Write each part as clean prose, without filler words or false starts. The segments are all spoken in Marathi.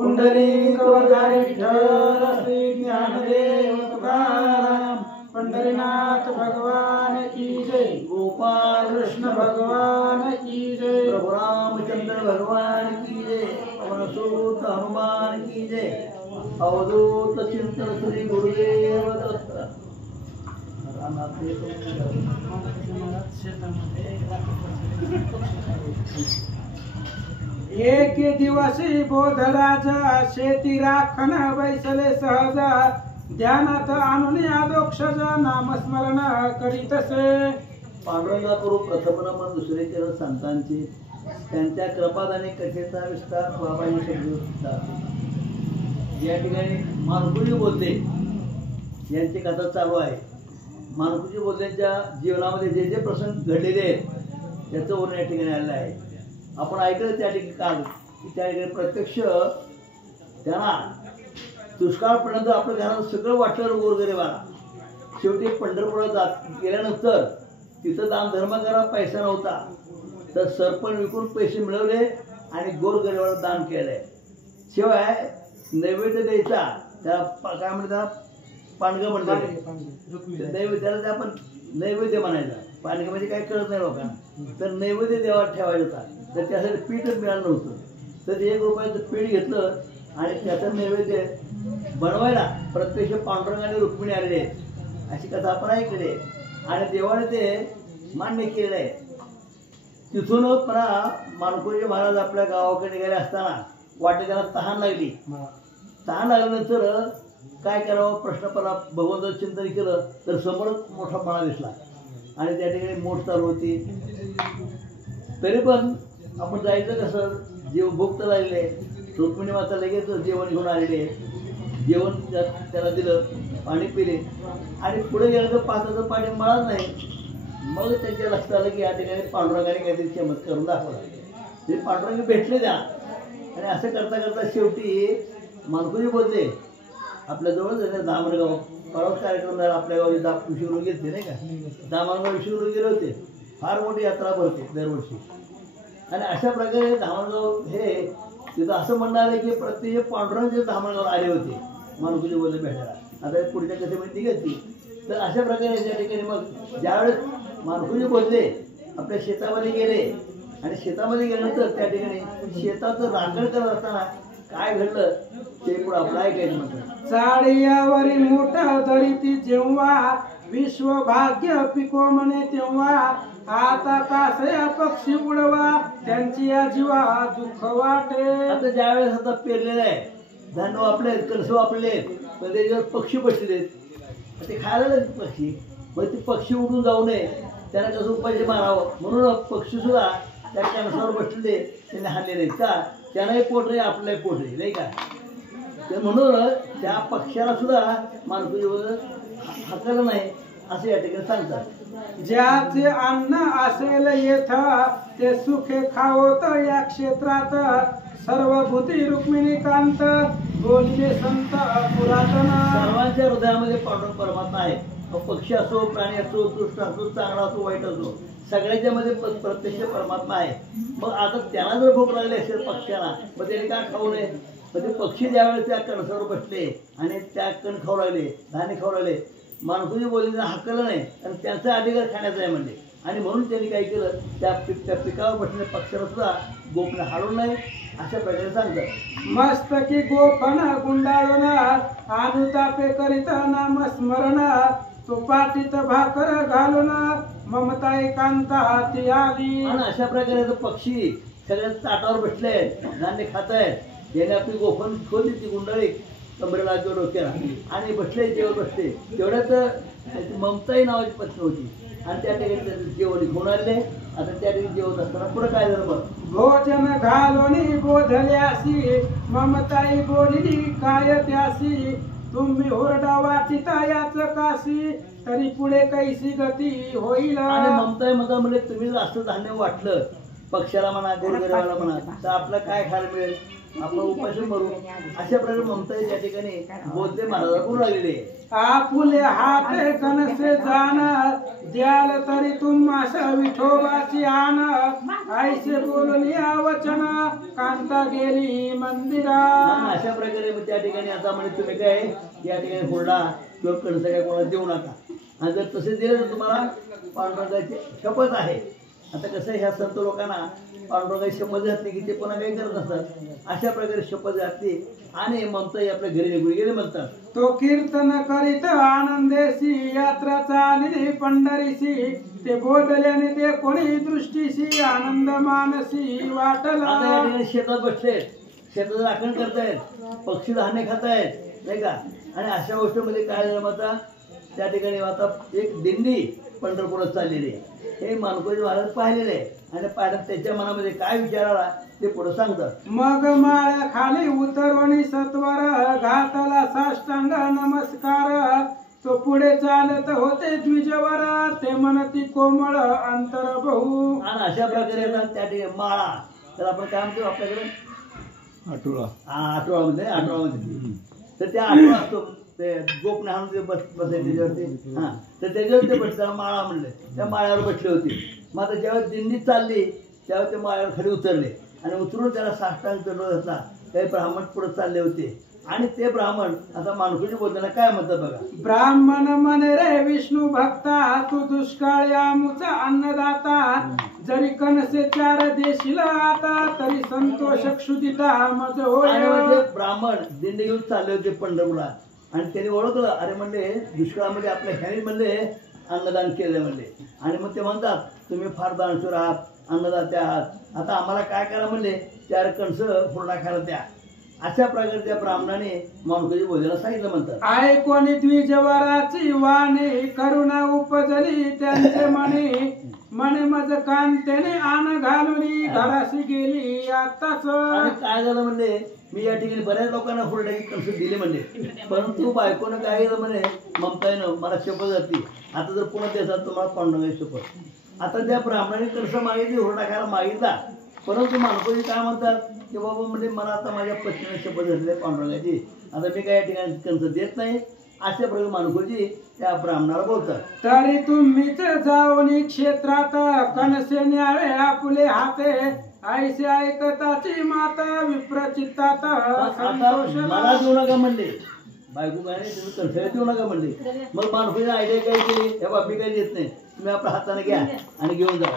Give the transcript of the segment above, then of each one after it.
पुंडलिक वरदारी विठ्ठल श्री ज्ञानदेव तुकाराम पंढरीनाथ भगवान की जय। गोपाल कृष्ण भगवान की जय। प्रभु रामचंद्र भगवान की जय। पवनसुत हनुमान की जय। अवधूत चिंतन श्री गुरुदेव दत्त। एक दिवशी बोधराजा शेती राखण बैसले सहज ध्यानात आणून आदोक्षज नामस्मरण करीतसे। पांडुरंगा करू प्रथम नमन दुसरे केलं संतांचे त्यांच्या कृपादाने कथेचा विस्तार बाबांनी शब्द या ठिकाणी मानकुजी बोलते यांची कथा चालू आहे। मानकुजी बोलत्यांच्या जीवनामध्ये जे जे प्रसंग घडलेले आहेत त्याचं वर्णन या ठिकाणी आलेलं आहे। आपण ऐकलं त्या ठिकाणी काल की त्या ठिकाणी प्रत्यक्ष त्यांना दुष्काळपर्यंत आपल्या घरात सगळं वाटलं गोरगरिबाला। शेवटी पंढरपुरात गेल्यानंतर तिथं दान धर्म करा पैसा नव्हता तर सरपण विकून पैसे मिळवले आणि गोरगरिबाला दान केलंय। शिवाय नैवेद्य द्यायचा त्याला काय म्हणतात पांडगं म्हणतात नैवेद्याला ते आपण नैवेद्य म्हणायचा। पांडगं म्हणजे काय कळत नाही लोकांना तर नैवेद्य देवाला ठेवायचा तर त्यासाठी पीठच मिळालं नव्हतं तर 1 रुपयाचं पीठ घेतलं आणि त्याचं नैवेद्य बनवायला प्रत्यक्ष पांडुरंगाने रुक्मिणी आलेले आहेत अशी कथा आपण ऐकली आहे आणि देवाने ते मान्य केलेलं आहे। तिथून पुन्हा मानकुजी महाराज आपल्या गावाकडे गेले असताना वाटे त्याला तहान लागली। तहान लागल्यानंतर काय करावं प्रश्न पडला। भगवंताचं चिंतन केलं तर समोरच मोठा मळा दिसला आणि त्या ठिकाणी मोठ चालू होती। तरी पण आपण जायचं कसं भूक तर लागले रुक्मिणी माता लगेच जेवण घेऊन आलेले जेवण त्याला दिलं पाणी पिले आणि पुढे गेलं तर पाण्याचं पाणी मळाच नाही। मग त्यांच्या लक्षात आलं की या ठिकाणी पांडुरंगाने काहीतरी चमत्कार करून दाखवला ते पांडुरंग भेटले त्या आणि असं करता करता शेवटी मानकुजी बोलते आपल्याजवळ दामणगाव परवाच कार्यक्रम झाला आपल्या गावी विषुवरून घेतले नाही का दामणगाव विषुवरून गेले होते। फार मोठी यात्रा भरते दरवर्षी आणि अशा प्रकारे दामणगाव हे तिथं असं म्हणणं आलं की प्रत्येक पांडुरंग दामणगाव आले होते मानकुजी बोलते भेटायला। आता पुढच्या कथेमध्ये निघाली तर अशा प्रकारे त्या ठिकाणी मग ज्यावेळेस मानकुजी बोलते आपल्या शेतामध्ये गेले आणि शेतामध्ये गेल्यानंतर त्या ठिकाणी शेताचं राखण करत असताना काय घडलं ते पुढे आपलं ऐकायचं म्हणतात। चाळीयावरी मोठं दरीती जेव्हा विश्व भाग्य पिको म्हणे तेव्हा आता कासया पक्षी उडवा त्यांची या जीवा दुःख वाटे। आता ज्यावेळेस आता पेरलेलं आहे धान्य वापरले कणस वापरले पण त्याच्यावर पक्षी बसलेत ते खायला नाही पक्षी मग ते पक्षी उडून जाऊ नये त्यांना कसं उपाय मारावं म्हणून पक्षी सुद्धा त्या कणसावर बसलेले त्यांनी हाणले नाहीत का त्यांनाही पोट रे आपल्याही पोट रे नाही का ते म्हणून त्या पक्ष्याला सुद्धा मानकुजी हाकलं नाही असं या ठिकाणी सांगतात। ज्याचे अन्न असेल येथ ते सुखे खावत या क्षेत्रात सर्वभूती रुक्मिणी कांत बोलले संत पुरातन। सर्वांच्या हृदयामध्ये पांडुरंग परमात्मा आहे। पक्षी असो प्राणी असो दुष्ट असो चांगला असो वाईट असो सगळ्याच्या मध्ये प्रत्यक्ष परमात्मा आहे। मग आता त्याला जर भूक लागली असेल पक्ष्याला मग त्याने काय खाऊ नये मग ते पक्षी ज्यावेळेस त्या कणसावर बसले आणि त्या कण खाऊ लागले धान्य खाऊ लागले मानकुजी बोलले हाकलं नाही आणि त्यांचा अधिकार खाण्याचा आहे म्हणजे आणि म्हणून त्यांनी काय केलं त्या पिकावर बसलेल्या पक्षाला सुद्धा गोपन हाडू नये अशा प्रकारे सांगतात। मस्तकी गोपन गुंडाळून अनुतापे करीत नाम स्मरण तुपाटीत भाकर घालून ममता एकांत हाती आली। आणि अशा प्रकारे पक्षी सगळ्या ताटावर बसले धान्य खात आहेत याने आपली गोफण खोली ती गुंडाळी कमरेला डोक्याला आणि बसले जेवण बसले तेवढ्यात ममताई नावाची पत्नी होती आणि त्या ठिकाणी जेवण घेऊन आले। आता त्या ठिकाणी जेवत असताना पुढे काय झालं बघ भोजन घालोनी बोधल्यासी ममताई बोलली काय त्यासी तुम्ही हुरडा वाचिता याच काशी तरी पुढे कैसी गती होईल। आणि ममताई म्हणजे तुम्ही जास्त धान्य वाटलं पक्षाला म्हणा गोरगरिबाला म्हणा तर आपलं काय खायला मिळेल आपण उपाशी मरू अशा प्रकारे ममता त्या ठिकाणी बोलते महाराजाला बोलू लागलेले आहे. आपुले हाते कनसे जाण द्याल तरी तुम्हास विठोबाची आण ऐसे बोलली वचन कांता गेली मंदिरा. अशा प्रकारे त्या ठिकाणी आता म्हणजे तुम्ही काय या ठिकाणी हुरडा किंवा कणसं काय कोणाला देऊ नका. आणि जर तसे दिले तर तुम्हाला पांडुरंगाची शपथ आहे. आता कसं ह्या संत लोकांना पांडुरंगाची शपथ घातली की ते पुन्हा काही करत नसतात. अशा प्रकारे शपथ घातली आणि ममताई आपल्या घरी निघून गेले म्हणतात. तो कीर्तन करीत आनंदेशी यात्रा चालली पंढरीशी ते बोधल्याने ते कोणी दृष्टीशी आनंद मानसी वाटला. आता या ठिकाणी शेतात बसले, शेताचं राखण करतायत, पक्षी धान्य खातायत नाही का. आणि अशा गोष्टीमध्ये काय झालं आता त्या ठिकाणी आता एक दिंडी पंढरपुरात चाललेली आहे. हे मानकोजी महाराज पाहिलेले आहे आणि पाहिलं त्याच्या मनामध्ये काय विचार आला ते पुढे सांगतात. मग माळ्या खाली उतरवणी सत्वर घातला साष्टांग नमस्कार तो पुढे चालत होते द्विजवर ते म्हणती कोमळ अंतर बहु. आणि अशा प्रकारे त्या ठिकाणी माळा तर आपण काय म्हणतो आपल्याकडे आठवड्यामध्ये तर त्या आठवडा असतो ते गोप हाणून बसायचे त्याच्यावरती. हा तर त्याच्यावर ते बसले त्याला माळा म्हणले. त्या माळ्यावर बसले होते. मग आता ज्यावेळेस दिंडी चालली त्यावेळेस ते माळ्यावर खाली उतरले आणि उतरून त्याला साष्टांग दंडवत होता. काही ब्राह्मण पुढे चालले होते आणि ते ब्राह्मण आता मानकोजी बोलताना काय म्हणतात बघा. ब्राह्मण म्हणे रे विष्णू भक्ता तू दुष्काळी आमुचा अन्नदाता जरी कणसे चार देशील आता तरी संतोष क्षुदिता मज होय. ब्राह्मण दिंडी घेऊन चालले होते पंढरपूरला आणि त्यांनी ओळखलं अरे म्हणले दुष्काळामध्ये आपल्या ह्याने म्हणले अन्नदान केलं म्हणले. आणि मग ते म्हणतात तुम्ही फार दानशूर आहात, अन्नदाते आहात, आता आम्हाला काय करा म्हणले 4 कणस हुरडा खायला द्या. अशा प्रकारे त्या ब्राह्मणाने मानकोजी बोलायला सांगितलं म्हणतात. आय कोणी द्विजवराची वाणी करुणा उपजली त्यांचे मने मज कांतेने आण घालून घराशी गेली आताच. काय झालं म्हणले मी या ठिकाणी बऱ्याच लोकांना हुरड्याची कणस दिले म्हणले परंतु बायकोनं काय केलं म्हणे ममताईनं मला शपथ घातली आता जर पुन्हा देतात तुम्हाला पांडुरंगाची शपथ. आता त्या ब्राह्मणाने कणस मागितली हुरडा खायला मागितला परंतु मानकोजी काय म्हणतात की बाबा म्हणजे मला आता माझ्या पत्नीने शपथ घातली पांडुरंगाची आता मी काय या ठिकाणी कणस देत नाही. अशा प्रकारे मानकोजी त्या ब्राह्मणाला बोलतात. तरी तुम्हीच जाऊन क्षेत्रात कणसे न्यावे आपुले हाते ऐसे ऐकताची माता विप्रचित्तात मला देऊ नका म्हणले बायको काय नाही तुम्ही कणसाला देऊ नका म्हणले. मग मानकोजीने आयडिया काय केली हे बाबी काही देत नाही तुम्ही आपल्या हाताने घ्या आणि घेऊन जा.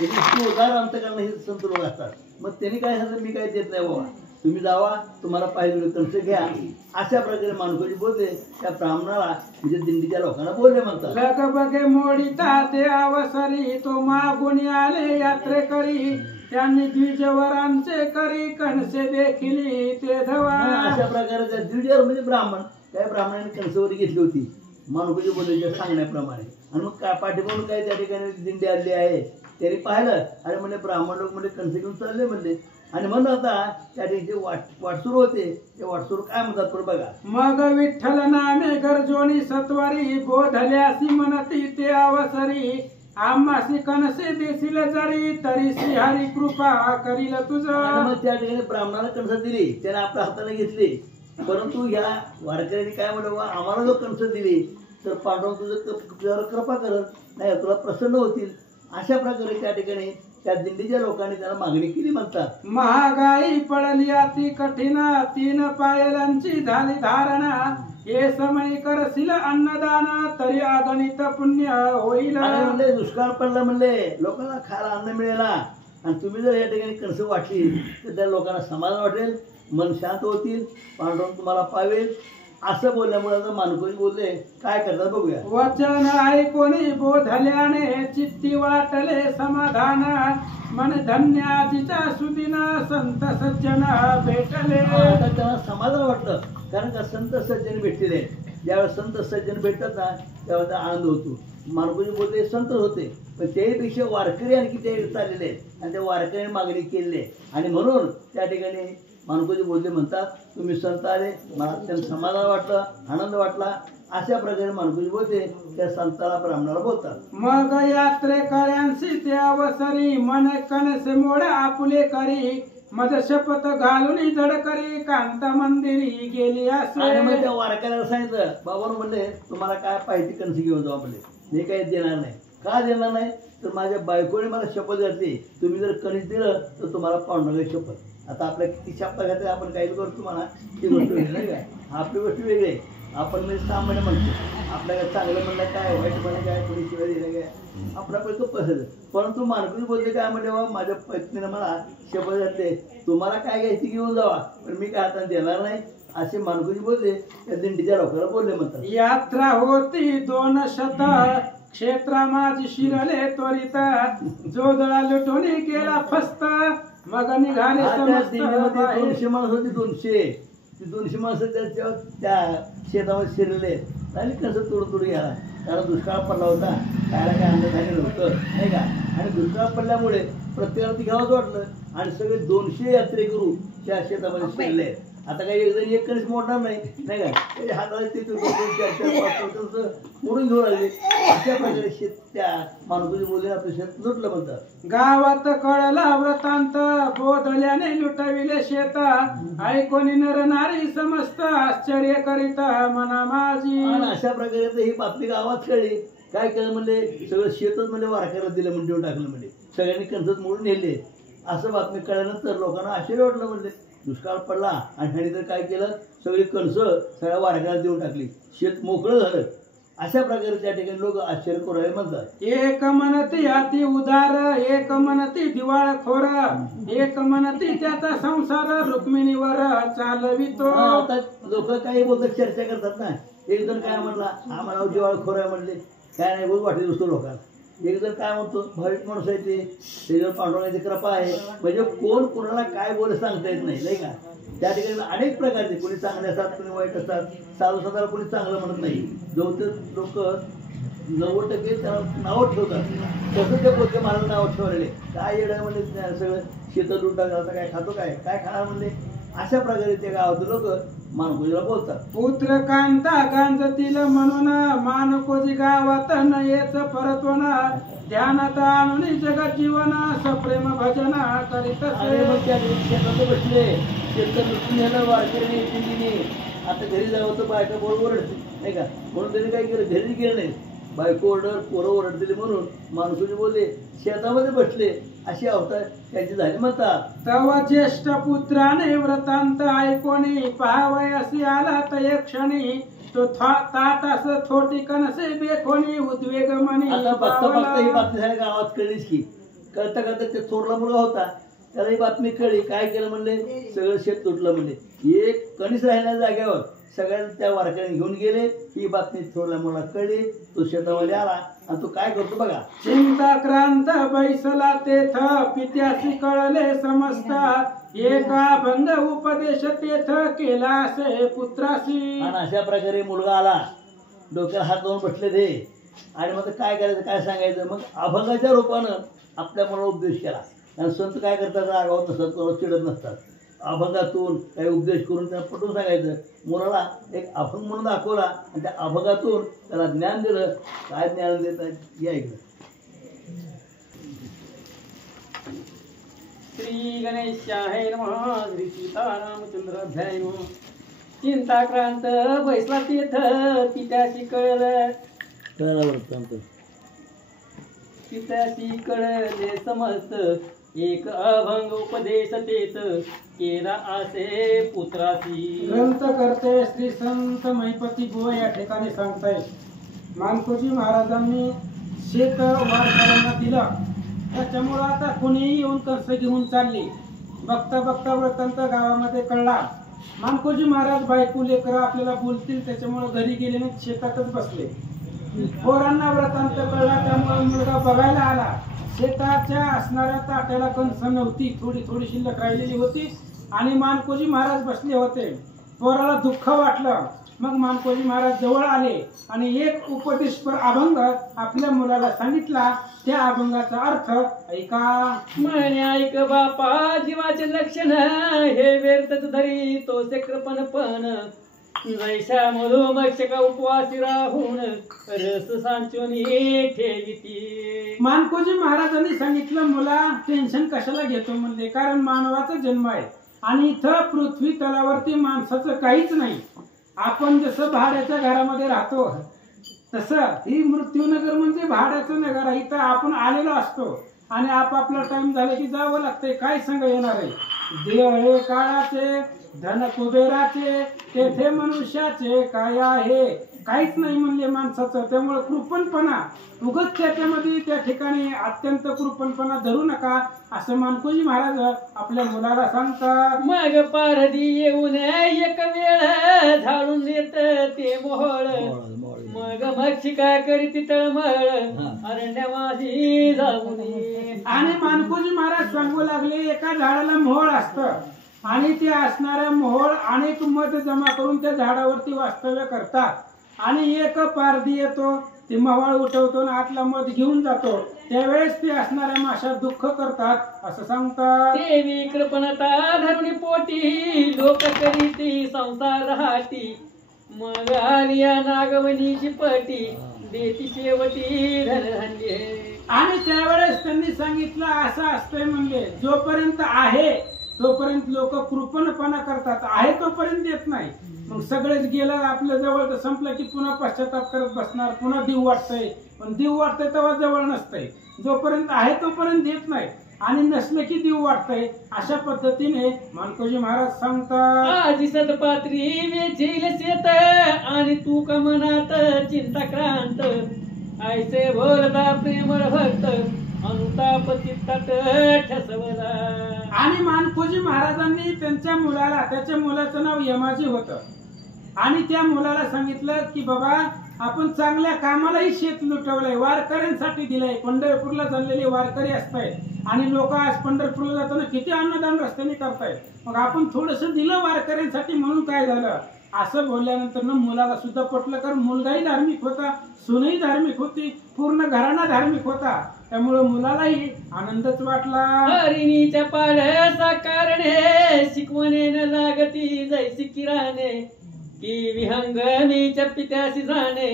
इतकी उदार अंतकरण हे संत लोक असतात. मग त्यांनी काय सांगितलं मी काही देत नाही बाबा तुम्ही जावा तुम्हाला पाहिजे कणसे घ्या. अशा प्रकारे मानकोजी बोलते त्या ब्राह्मणाला म्हणजे दिंडीच्या लोकांना बोलले म्हणतात. लगबगे मोडिता ते अवसरी तो मागून आले यात्रेकरी त्यांनी द्विजवरांचे करी कणसे देखील ते धवा. अशा प्रकारे त्या द्विजवर म्हणजे ब्राह्मण त्या ब्राह्मणाने कणसवरी घेतली होती मानकोजी बोलले सांगण्याप्रमाणे. आणि मग काय पाठीमागून काय त्या ठिकाणी दिंडी आली आहे त्यांनी पाहिलं अरे म्हणजे ब्राह्मण लोक म्हणजे कणसे घेऊन चालले म्हणले. आणि म्हणून आता त्या ठिकाणी वाटसुर होते ते वाटसुर काय म्हणतात पण बघा. मग विठ्ठल नामे गरजोनी सत्वारी बोधल्यासी म्हणती ते अवसरी आम्हासी कणसे देशील जरी तरी श्रीहरी कृपा करील तुझं. मग त्या ठिकाणी ब्राह्मणाला कणस दिली त्याने आपल्या हाताने घेतली परंतु ह्या वारकऱ्यांनी काय म्हणलं आम्हाला जर कणस दिली तर पांडुरंग तुझ्यावर कृपा करत नाही तुला प्रसन्न होतील. अशा प्रकारे त्या ठिकाणी त्या दिंडीच्या लोकांनी त्याला मागणी केली म्हणतात. महागाई पडली अति कठीण 3 पायलांची झाली धारणा हे समय करशील अन्नदान तरी अगणित पुण्य होईल. म्हणले दुष्काळ पडला म्हणले लोकांना खायला अन्न मिळेला आणि तुम्ही जर या ठिकाणी कणस वाटली तर त्या लोकांना समाधान वाटेल मन शांत होतील पांडुरंग तुम्हाला पावेल. असं बोलल्यामुळे मानकोजी बोलले काय करतात बघूया. वचन ऐकोनी बोधल्याने चित्ती वाटले समाधान मन धन्याजीचा सुदिन संत सज्जन भेटले. त्यांना समाधान वाटलं कारण का संत सज्जन भेटलेले ज्यावेळेस संत सज्जन भेटतात ना त्यावेळेस आनंद होतो. मानकोजी बोलले संत होते पण त्यापेक्षा वारकरी आणखी ते चाललेले आणि त्या वारकऱ्यांनी मागणी केलेली आणि म्हणून त्या ठिकाणी मानकोजी बोलले म्हणतात तुम्ही संत आले मला अत्यंत समाधान वाटलं आनंद वाटला. अशा प्रकारे मानकोजी बोलते त्या संताला ब्राह्मणाला बोलतात. मग यात्रेकऱ्यांशी ते अवसरी मन कणसे मोड आपुले करी माझं शपथ घालून जड करी कांता मंदिरी गेली आणि मग असे. त्या वारकऱ्याला सांगितलं, बाबा म्हणले तुम्हाला काय पाहिजे कणसी घेऊन जाऊ आपले, मी काही देणार नाही. का देणार नाही तर माझ्या बायकोने मला शपथ घातली, तुम्ही जर कणीस दिलं तर तुम्हाला पांडुरंगाची शपथ. आता आपल्या किती शब्द घातले आपण काही करतो म्हणा, ती गोष्ट वेगळी नाही काय, आपली गोष्ट वेगळी आहे. आपण म्हणजे सामान्य म्हणतो, आपल्याला चांगलं म्हणलं काय, वाईट म्हणलं काय, थोडी शिवाय दिलं काय, आपला पैकी पसरलं. परंतु मानकुजी बोलते काय म्हणजे, बाबा माझ्या पत्नीनं मला शपथ घातले, तुम्हाला काय घ्यायची घेऊन जावा, पण मी काय आता देणार नाही असे मानकुजी बोलले. त्या दिंडीच्या लोकांना बोलले म्हणतात. यात्रा होती 200, क्षेत्रा माझी शिरले त्वरित, जोदळा लुटून केला फस्त, मग निघाले त्या समस्त दिंडीमध्ये बाहेर. 200 माणसं होती, 200. ती 200 माणसं त्या शेतामध्ये शिरले आणि कसं तुडतुड गेला, कारण दुष्काळ पडला होता, खायला काय अन्नधान्य नव्हतं नाही का. आणि दुष्काळ पडल्यामुळे प्रत्येकाला ती घ्यावंच वाटलं आणि सगळे 200 यात्रेकरू त्या शेतामध्ये शिरले. आता काही एक जण एक कणीस मोडणार नाही नाही का, त्याच्या हाताला ते 4-4-5 मोडून घेऊन लागले. अशा प्रकारे शेत त्या माणुसकी बोलले आपलं शेत लुटलं म्हणतात. गावात कळला वृत्तांत, बोधल्याने लुटविले शेत, ऐकोनी नर नारी समस्त, आश्चर्य करीत मना माझी. आणि अशा प्रकारे ही बातमी गावात कळली. काय केलं म्हणले, सगळं शेतच म्हणजे वारकऱ्याला दिलं म्हणजे टाकलं म्हणजे, सगळ्यांनी कणसच मोडून नेले. असं बातमी कळल्यानंतर लोकांना आश्चर्य वाटलं. म्हणले दुष्काळ पडला आणि ह्याने तर काय केलं, सगळी कणसं सगळ्या वारकऱ्याला देऊन टाकली, शेत मोकळं झालं. अशा प्रकारे त्या ठिकाणी लोक आश्चर्य करावे म्हणतात. एक म्हणती अति उदार, एक म्हणती दिवाळखोर, एक म्हणती त्याचा संसार रुक्मिणीवर चालवितो. आता लोक काही बोलतात, चर्चा करतात ना. एक जण काय म्हणला, आम्हाला दिवाळखोर आहे म्हणले, काय नाही बोल वाटत असतो लोकांना. एक जण काय म्हणतो, भाविक माणूस आहे ते जर पांडुरंगाची कृपा आहे. म्हणजे कोण कोणाला काय बोल सांगता येत नाही नाही का. त्या ठिकाणी अनेक प्रकारचे, कोणी चांगले असतात, कोणी वाईट असतात. साधू साधारण कोणी चांगलं म्हणत नाही. जवळ लोक 90% त्याला नावं ठेवतात. तसं ते बोलते मला नावं ठेवलेले, काय येणं म्हणले सगळं शेतं लुटा घालता, काय खातो काय काय खाणार म्हणले. अशा प्रकारे त्या गावातील लोक मानकोजीला बोलतात. पुत्र कांता गांजतील म्हणून, मानकोजी गावात नयेच परतवण, ध्यानात आणून जगत जीवन, सप्रेम भजन करीत आणि मग त्या शेतात बसले, शेतात लुटून नेलं वारकरी दिंडीने. आता घरी जावं तर बायका बरोबर ओरडते नाही का, म्हणून त्यांनी काय केलं, घरी गेलं नाही. बायको ओरडर, पोरं ओरडलेली म्हणून माणुसकी बोलले, शेतामध्ये बसले. अशी अवस्था त्यांची झाली म्हणतात. तव ज्येष्ठ पुत्राने वृत्तांत ऐकोनी, पाहावयासी आला तय क्षणी, तो ताटास थोटी कनसे बेखोनी, उद्वेग मनी. आता बघता बघता ही बातमी झाली गावात कळलीच की. करता करता ते थोरला मुलगा होता, त्याला ही बातमी कळली. काय केलं म्हणले, सगळं शेत तुटलं म्हणले. एक कणीस राहिल्या जाग्यावर सगळ्यांना त्या वारकऱ्याने घेऊन गेले. ही बातमी थोरल्या मुलाला कळली. तो शेतामध्ये आला आणि तो काय करतो बघा, चिंताक्रांत बैसला तेथ, पित्यासी कळले समजता, एका भंग उपदेश तेथ केला असे पुत्रासी. आणि अशा प्रकारे मुलगा आला, डोक्याला हात लावून बसले ते. आणि मग काय करायचं, काय सांगायचं. मग अभंगाच्या रूपानं आपल्या मुलाला उपदेश केला. आणि संत काय करतात, रागावत नसतात, कोणाला चिडत नसतात. अभंगातून काही उपदेश करून त्याला पटवून सांगायचं. मुलाला एक अभंग म्हणून दाखवला आणि त्या अभंगातून त्याला ज्ञान दिलं. काय ज्ञान देतात या इकडं. श्री गणेशाय नमः. श्री सीतारामचंद्राभ्याय नमः. चिंताक्रांत बैसला तेथ, पित्याशी कळलं, वृत्तांत पित्याशी कळले समस्त, एक अभंग उपदेश तेथ केला असे पुत्रासी. ग्रंथ करते श्री संत महिपती बुवा या ठिकाणी सांगताय, मानकोजी महाराजांनी शेत वारकऱ्यांना दिलं. त्याच्यामुळं आता कोणीही येऊन कर्ज घेऊन चालली. बघता बघता वृत्तांत गावामध्ये कळला. मानकोजी महाराज बायको लेकरं आपल्याला बोलतील, त्याच्यामुळे घरी गेले नाही, शेतातच बसले. पोरांना वृत्तांत कळला, त्यामुळे मुलगा बघायला आला. शेताच्या असणाऱ्या ताट्याला कणस नव्हती, थोडी थोडी शिल्लक राहिलेली होती आणि मानकोजी महाराज बसले होते. पोराला दुःख वाटलं. मग मानकोजी महाराज जवळ आले आणि एक उपदेशपर अभंग आपल्या मुलाला सांगितला. त्या अभंगाचा अर्थ ऐका. म्हणे ऐक बापा जीवाचे लक्षण, हे व्यर्थच धरी तो कृपण पण, जैसा मधुमक्षका उपवासी राहून रस सांचून ठेविती. मानकोजी महाराजांनी सांगितलं, मुला टेन्शन कशाला घेतो म्हणले, कारण मानवाचा जन्म आहे आणि इथं पृथ्वी तलावरती माणसाचं काहीच नाही. आपण जसं भाड्याच्या घरामध्ये राहतो तसं ही मृत्यूनगर म्हणजे भाड्याचं नगर आहे. इथं आपण आलेलो असतो आणि आपापला टाइम झाला की जावं लागतंय. काय संग येणार आहे? देव हे काळाचे, धन कुबेराचे, तेथे मनुष्याचे काय आहे? काहीच नाही म्हणले माणसाचं. त्यामुळे कृपणपणा उगच त्याच्यामध्ये त्या ठिकाणी अत्यंत कृपणपणा धरू नका असं मानकोजी महाराज आपल्या मुलाला सांगतात. मग पारधी येऊन एक वेळ झाडून येत ते मोहळ, मग मक्षिका करीत तळमळ अरण्यवासी जाऊन. आणि मानकोजी महाराज सांगू लागले, एका झाडाला मोहोळ असतं आणि ते असणाऱ्या मोहोळ अनेक मध जमा करून त्या झाडावरती वास्तव्य करतात. आणि एक पारधी येतो, ते मोहोळ उठवतो आणि आतला मध घेऊन जातो. त्यावेळेस ते असणाऱ्या माशा दुःख करतात असं सांगतात. देवी कृपणता धरुणी पोटी लोक करीती संसार हाती, मग आलिया नागवणीची पटी देती शेवटी धनधान्य. आणि त्यावेळेस त्यांनी सांगितलं, असं असतंय म्हणले, जोपर्यंत आहे तोपर्यंत लोक कृपणपणा करतात, आहे तोपर्यंत देत नाही. मग सगळेच गेलं आपल्या जवळ तर संपलं की पुन्हा पश्चाताप करत बसणार, पुन्हा देव वाटतंय. पण देव वाटतंय तेव्हा जवळ नसतंय. जोपर्यंत आहे तोपर्यंत देत नाही आणि नसलं की देव वाटतंय. अशा पद्धतीने मानकोजी महाराज सांगतात. आजी सतपात्री वेचील शेत आणि तू का मनात चिंता क्रांत, ऐसे बोलता प्रेमळ भक्त अनुताप चित्तात ठसवला. आणि मानकोजी महाराजांनी त्यांच्या मुलाला, त्याच्या मुलाचं नाव यमाजी होतं, आणि त्या मुलाला सांगितलं की बाबा आपण चांगल्या कामालाही शेत लुटवलंय, वारकऱ्यांसाठी दिलंय. पंढरपूरला चाललेले वारकरी असतायत आणि लोक आज पंढरपूरला जाताना किती अन्नदान रस्त्याने करतायत, मग आपण थोडस दिलं वारकऱ्यांसाठी म्हणून काय झालं असं बोलल्यानंतर मुलाला सुद्धा पटलं. कारण मुलगाही धार्मिक होता, सुनही धार्मिक होती, पूर्ण घराणा धार्मिक होता. त्यामुळे मुलालाही आनंदच वाटला. हरिणीच्या पाड्याचा कारणे शिकवणेन लागती जैसी किराणे, की विहंगमीच्या पित्याशी जाणे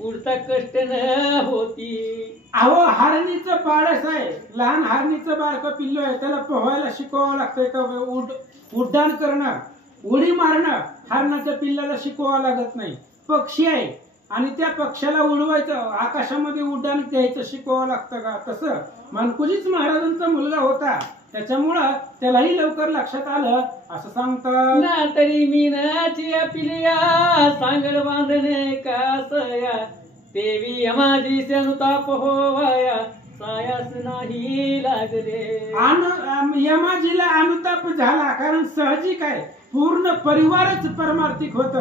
उडता कष्ट न होती. अहो हरणीचं पाडस आहे, लहान हरणीचं बारकं पिल्लू आहे, त्याला पोहायला शिकवावं लागतंय का? उड्डाण करणं, उडी मारणं हरणाच्या पिल्लाला शिकवावं लागत नाही. पक्षी आहे आणि त्या पक्षाला उडवायचं, आकाशामध्ये उड्डाण घ्यायचं शिकवावं लागतं का? तसं मानकोजीच महाराजांचा मुलगा होता, त्याच्यामुळं त्यालाही लवकर लक्षात आलं असं सांगतात. ना तरी मीनाची पिलिया सांगड बांधणे कासया, देवी माझी अनुताप होवाया सायास नाही लागले. यमाजीला अनुताप झाला, कारण साहजिक आहे, पूर्ण परिवारच परमार्थिक होत.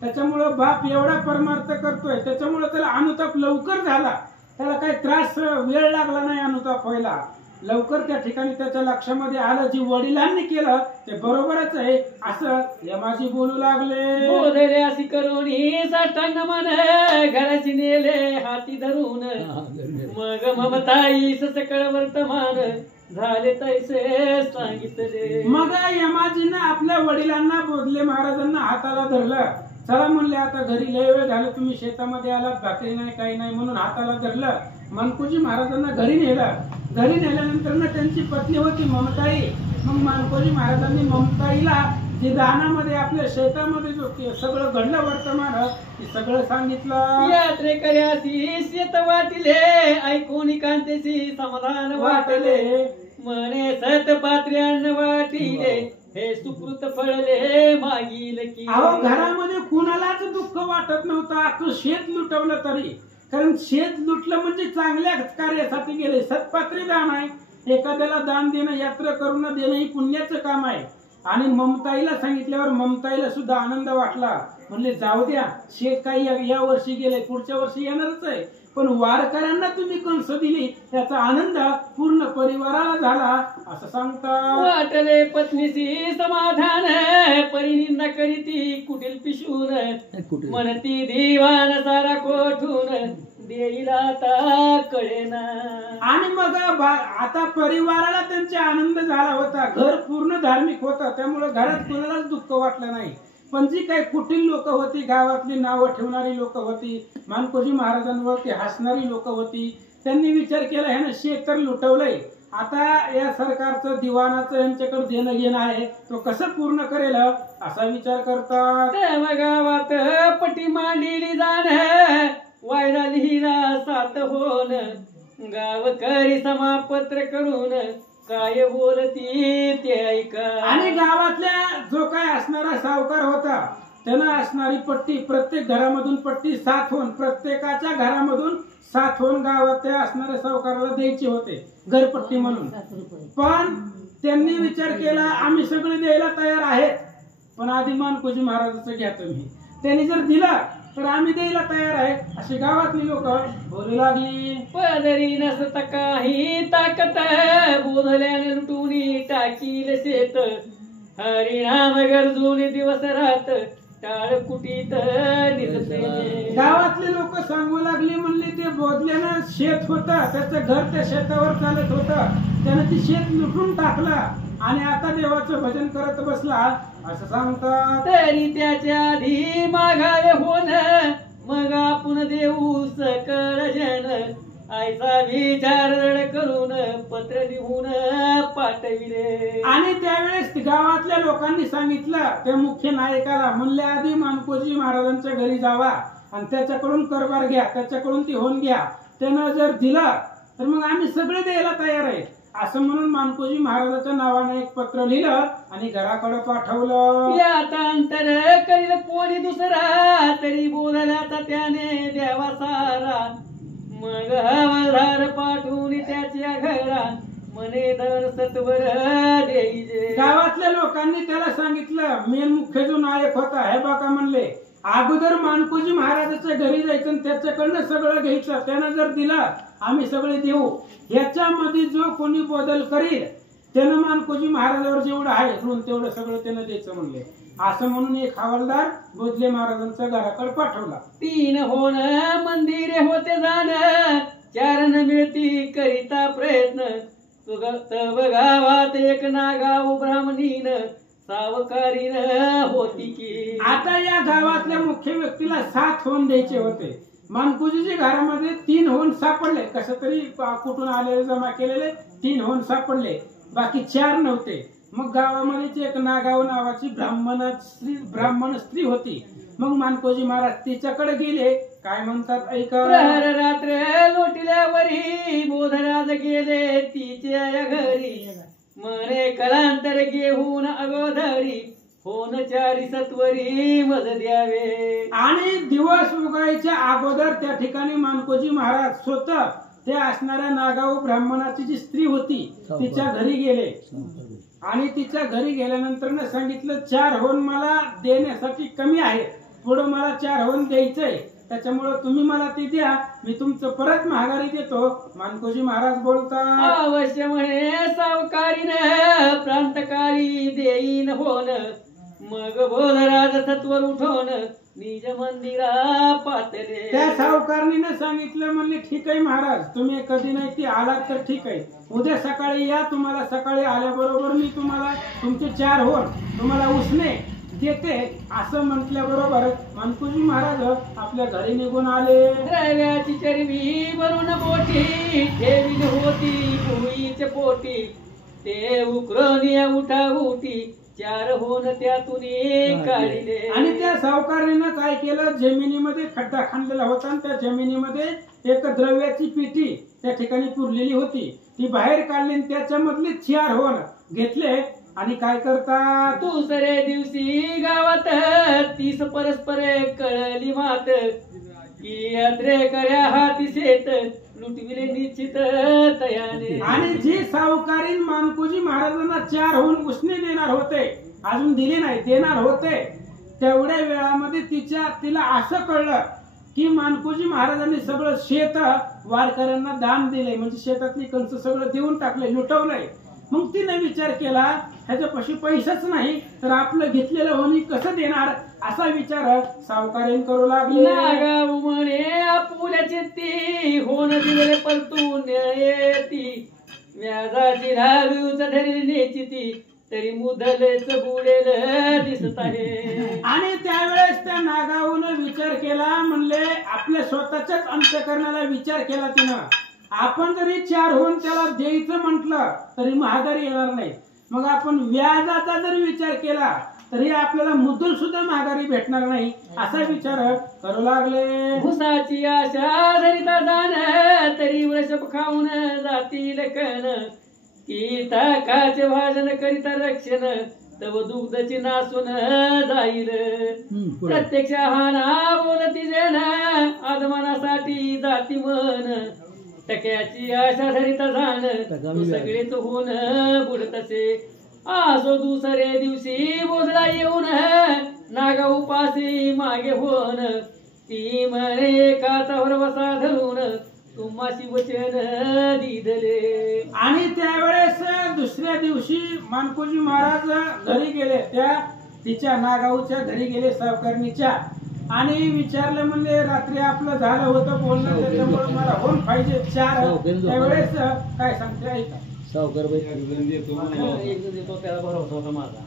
त्याच्यामुळं बाप एवढा परमार्थ करतोय, त्याच्यामुळे त्याला अनुताप लवकर झाला. त्याला काही त्रास वेळ लागला नाही अनुताप व्हायला. लवकर त्या ठिकाणी त्याच्या लक्षामध्ये आलं, जी वडिलांनी केलं ते बरोबरच आहे असं यमाजी बोलू लागले. बोधले अशी करून साष्टांग मन घराची नेले हाती धरून, मग ममताई सकळ वर्तमान झाले तैसे सांगितले. मग यमाजीनं आपल्या वडिलांना बोधले महाराजांना हाताला धरलं. चला म्हणले आता घरी लय वेळ झालं, तुम्ही शेतामध्ये आलात, भाकरी नाही काही नाही म्हणून हाताला धरलं. मानकोजी महाराजांना घरी नेलं. घरी नेल्यानंतर त्यांची पत्नी होती ममताई. मग मानकोजी महाराजांनी ममताईला जे दानामध्ये आपल्या शेतामध्ये जो सगळं घडलं वर्तमान ते सगळं सांगितलं. यात्रेकऱ्यासी शेत वाटिले ऐकून कांतेसी समाधान वाटले, म्हणे सतपात्र्यान वाटिले हे सुकृत फळले मागील की. अहो घरामध्ये कुणालाच दुःख वाटत नव्हतं, अख्खं शेत लुटवलं तरी. कारण शेत लुटलं म्हणजे चांगल्या कार्यासाठी गेले. सत्पात्री दान आहे, एखाद्याला दान देणं, यात्रा करून देणं ही पुण्याचं काम आहे. आणि ममताईला सांगितल्यावर ममताईला सुद्धा आनंद वाटला. म्हणले जाऊ द्या, शेत काही या वर्षी गेले, पुढच्या वर्षी येणारच आहे, पण वारकऱ्यांना तुम्ही कंस दिली त्याचा आनंद पूर्ण परिवाराला झाला असं सांगतात. वाटले पत्नीशी समाधान परिनिंदा करीती कुटील पिशून, म्हणती दिवान सारा कोठून देईला आता कळेना. आणि मग आता परिवाराला त्यांचा आनंद झाला होता. घर पूर्ण धार्मिक होतं, त्यामुळे घरात कोणालाच दुःख वाटलं नाही. पण जी काही कुटील लोक होती, गावातली नावं ठेवणारी लोक होती, मानकोजी महाराजांवरती हसणारी लोक होती, त्यांनी विचार केला ह्यानं शेत तर लुटवलंय, आता या सरकारचं दिवाणाचं यांच्याकडे देणं घेणं आहे, तो कसं पूर्ण करेल असा विचार करतात. त्या गावात पटी मांडली जाण वायदा लिहिला 7 होन गावकरी समापत्र करून काय बोलती ते ऐका. आणि गावातल्या जो काय असणारा सावकार होता त्यानं असणारी पट्टी प्रत्येक घरामधून पट्टी 7 होऊन प्रत्येकाच्या घरामधून 7 होऊन गावात असणाऱ्या सावकाराला द्यायचे होते घरपट्टी म्हणून. पण त्यांनी विचार केला आम्ही सगळे द्यायला तयार आहेत, पण आधी मानकोजी महाराजाचं घ्या तुम्ही, त्यांनी जर दिला तर आम्ही द्यायला तयार आहे, अशी गावातली लोक बोलू लागली. पदरी नसत काही ताकत बोधल्याने लुटून टाकील शेत हरिनाम गरजून दिवस रात टाळ कुटीत निसते. गावातले लोक सांगू लागली, म्हणले ते बोधल्यानं शेत होतं, त्याचं घर त्या शेतावर चालत होतं, त्यानं ती शेत लुटून टाकला आणि आता देवाचं भजन करत बसला असं सांगतात. तरी त्याच्या आधी मागावे होन मग आपण देऊ सकळ जन आयचा विचार करून पत्र लिहून पाठविले. आणि त्यावेळेस गावातल्या लोकांनी सांगितलं त्या मुख्य नायकाला, म्हणले आधी मानकोजी महाराजांच्या घरी जावा आणि त्याच्याकडून कारभार घ्या, त्याच्याकडून ती होऊन घ्या, त्यानं जर दिलं तर मग आम्ही सगळे द्यायला तयार आहे असं म्हणून मानकोजी महाराजाच्या नावाने एक पत्र लिहिलं आणि घराकडे पाठवलं. यात अंतर करील कोणी दुसरा तरी बोलल्याचा त्याने द्यावा सारा मग हवालदार पाठवून त्याच्या घरा मने धन सत्वर द्यायचे. गावातल्या लोकांनी त्याला सांगितलं, मेन मुख्य जो नायक होता हे बघा म्हणले अगोदर मानकोजी महाराजाच्या घरी जायचं आणि त्याच्याकडनं सगळं घ्यायचं, त्यानं जर दिला आम्ही सगळे देऊ, ह्याच्यामध्ये जो कोणी बदल करील त्यानं मानकोजी महाराजावर जेवढं आहे ऋण तेवढं सगळं त्यानं द्यायचं म्हणले. असं म्हणून एक हवालदार बोधले महाराजांच्या घराकडे पाठवला. 3 होन मंदिरे होते जाण 4 न मिळती करिता प्रयत्न तव गावात एक नागाव ब्राह्मणीन सावकारीन होती की. आता या गावातल्या मुख्य व्यक्तीला 7 होन द्यायचे होते. मानकोजीच्या घरामध्ये 3 होन सापडले, कसं तरी कुठून आलेले जमा केलेले 3 होन सापडले, बाकी 4 नव्हते. मग गावामध्येच एक नागाव नावाची ब्राह्मण स्त्री होती. मग मानकोजी महाराज तिच्याकडे गेले, काय म्हणतात ऐका. प्रहर रात्र लोटिल्यावरी बोधराज गेले तिच्या घरी मने कलांतर घेऊन अगोदरी होन 4 सत्वरी मज द्यावे. आणि दिवस उगायच्या अगोदर त्या ठिकाणी मानकोजी महाराज स्वतः ते असणाऱ्या नागाव ब्राह्मणाची जी स्त्री होती तिच्या घरी गेले आणि तिच्या घरी गेल्यानंतर सांगितलं 4 होन मला देण्यासाठी कमी आहे, पुढे मला 4 होन द्यायचंय, त्याच्यामुळे तुम्ही मला ते द्या, मी तुमचं परत महागारी देतो. मानकोजी महाराज बोलतात, अवश्य म्हणे सावकारीन प्रांतकारी देईन होन मग बोधराज सत्वर उठवून निज मंदिरा पातले. त्या सावकारणीने सांगितलं, म्हणले ठीक आहे महाराज, तुम्ही कधी नाही ती आलात तर ठीक आहे, उद्या सकाळी या, तुम्हाला सकाळी आल्याबरोबर मी तुम्हाला तुमचे 4 होन तुम्हाला उसने देते. असं म्हटल्याबरोबर मानकोजी महाराज आपल्या घरी निघून आले. द्रव्याची चरबी भरून बोटी ठेवील होती भुईच्या पोटी ते उकरून उठा उठी 4 होन त्यातून काढले. आणि त्या सावकारीनं काय केलं, जमिनीमध्ये खड्डा खांदलेला होता आणि त्या जमिनीमध्ये एक द्रव्याची पेटी त्या ठिकाणी पुरलेली होती, ती बाहेर काढली आणि त्याच्यामधले 4 होन घेतले आणि काय करतात. दुसरे दिवशी गावात 30 परस्पर कळली मात की यात्रे कर्या हाती शेत लुटविले निश्चित तयाने. आणि जी सावकारीन मानकोजी महाराजांना 4 होन उसने देणार होते, अजून दिले नाही, देणार होते, तेवढ्या वेळामध्ये तिला असं कळलं की मानकोजी महाराजांनी सगळं शेत वारकऱ्यांना दान दिले, म्हणजे शेतातली कंस सगळं देऊन टाकले, लुटवलंय. मग तिने विचार केला ह्याच्यापाशी पैसाच नाही तर आपलं घेतलेलं होणी कसं देणार, असा विचार सावकारीन करू लागले. नागाव म्हणे आपुल्याची ती होन दिले परतून येती व्याजाची धारूच धरण्याची ती तरी मुदलेच बुडेल दिसत आहे. आणि त्यावेळेस त्या नागाऊन विचार केला, म्हणले आपल्या स्वतःच्याच अंतःकरणाला विचार केला तिनं, आपण जरी 4 होऊन त्याला द्यायचं म्हटलं तरी महागारी येणार नाही, मग आपण व्याजाचा जरी विचार केला तरी आपल्याला मुद्दल सुद्धा महागारी भेटणार नाही, असा विचार करू लागले. भुसाची आशा धरिता जाण तरी वृषभ खाऊन जातील कण, की ताकाचे भाजन करिता रक्षण तव दुग्धची नासून जाईल. प्रत्यक्ष हाना बोलती जन आगमनासाठी जाती मन, टक्याची आशा धरिता जाण तू सगळेच होऊन बुडतसे. असो दुसरे दिवशी बोधला येऊन नागा उपासी मागे होन, ती म्हणे काचावर वसा धरून तुम्हाशी वचन दिधले. आणि त्यावेळेस दुसऱ्या दिवशी मानकोजी महाराज घरी गेले, त्या तिच्या नागाऊच्या घरी गेले सावकारणीच्या, आणि विचारलं, म्हणले रात्री आपलं झालं होतं बोलणं, त्याच्यामुळे मला होऊन पाहिजे 4. त्यावेळेस काय सांगते ऐका. सावकार देतो त्याला भरोसा होता माझा,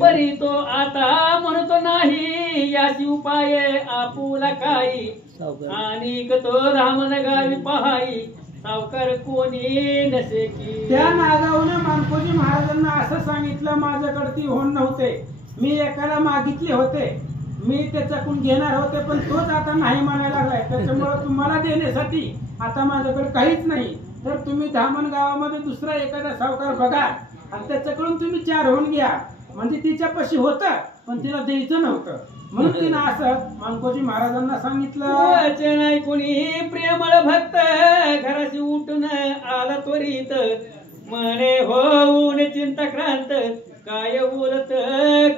परी तो आता म्हणतो नाही याची उपाय आपुला काही, आणि तो रामन गावी पहाई सावकार कोणी नसे की. त्या नागाऊन मानकोजी महाराजांना असं सांगितलं, माझ्याकडे ती होऊन नव्हते, मी एकाला मागितले होते, मी त्याच्याकडून घेणार होते, पण तोच आता नाही म्हणायला लागलाय, त्याच्यामुळे तुम्हाला देण्यासाठी आता माझ्याकडे काहीच नाही, तर तुम्ही धामण गावामध्ये दुसरा एखादा सावकार बघा आणि त्याच्याकडून तुम्ही 4 होऊन घ्या. म्हणजे तिच्यापाशी होतं पण तिला द्यायचं नव्हतं, म्हणून तिनं असं मानकोजी महाराजांना सांगितलं. वचन ऐकुनी प्रेमळ भक्त घराशी उठून आला त्वरित, म्हणे होऊन चिंताक्रांत काय बोलत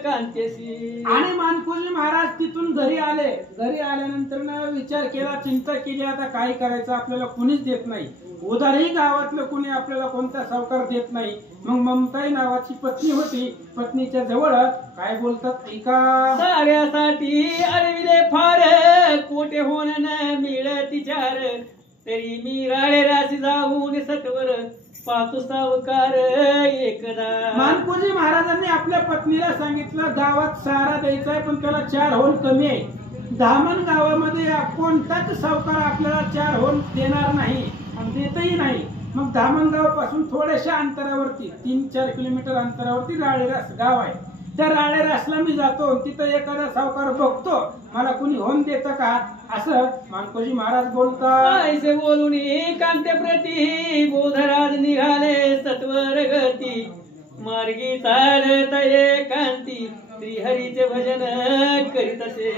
कांतेशी. आणि मानकोजी महाराज तिथून घरी आले, घरी आल्यानंतर विचार केला, चिंता केली, आता काय करायचं, आपल्याला कुणीच देत नाही, उधारही गावातलं कुणी आपल्याला कोणता सावकार देत नाही. मग ममताई नावाची पत्नी होती, पत्नीच्या जवळ काय बोलतात ऐका. साऱ्यासाठी अडविले फार कोटे होण मिळती 4, तरी मी राळे राशी जाऊन सत्वर पाहतो सावकार एकदा. मानकोजी महाराजांनी आपल्या पत्नीला सांगितलं, गावात सारा द्यायचा आहे पण त्याला 4 होऊन कमी आहे, धामण गावामध्ये कोणताच सावकार आपल्याला 4 होऊन देणार नाही आणि देतही नाही. मग धामणगाव पासून थोड्याशा अंतरावरती 3-4 किलोमीटर अंतरावरती राळेरास गाव आहे, त्या राळेरासला मी जातो, तिथं एखादा सावकार बघतो, मला कुणी होऊन देतं का, असं मानकोजी महाराज बोलतात. ऐसे बोलून कांते प्रती बोधराज निघाले सत्वर गती, मार्गी चालत एकांती श्रीहरीचे भजन करीत असे.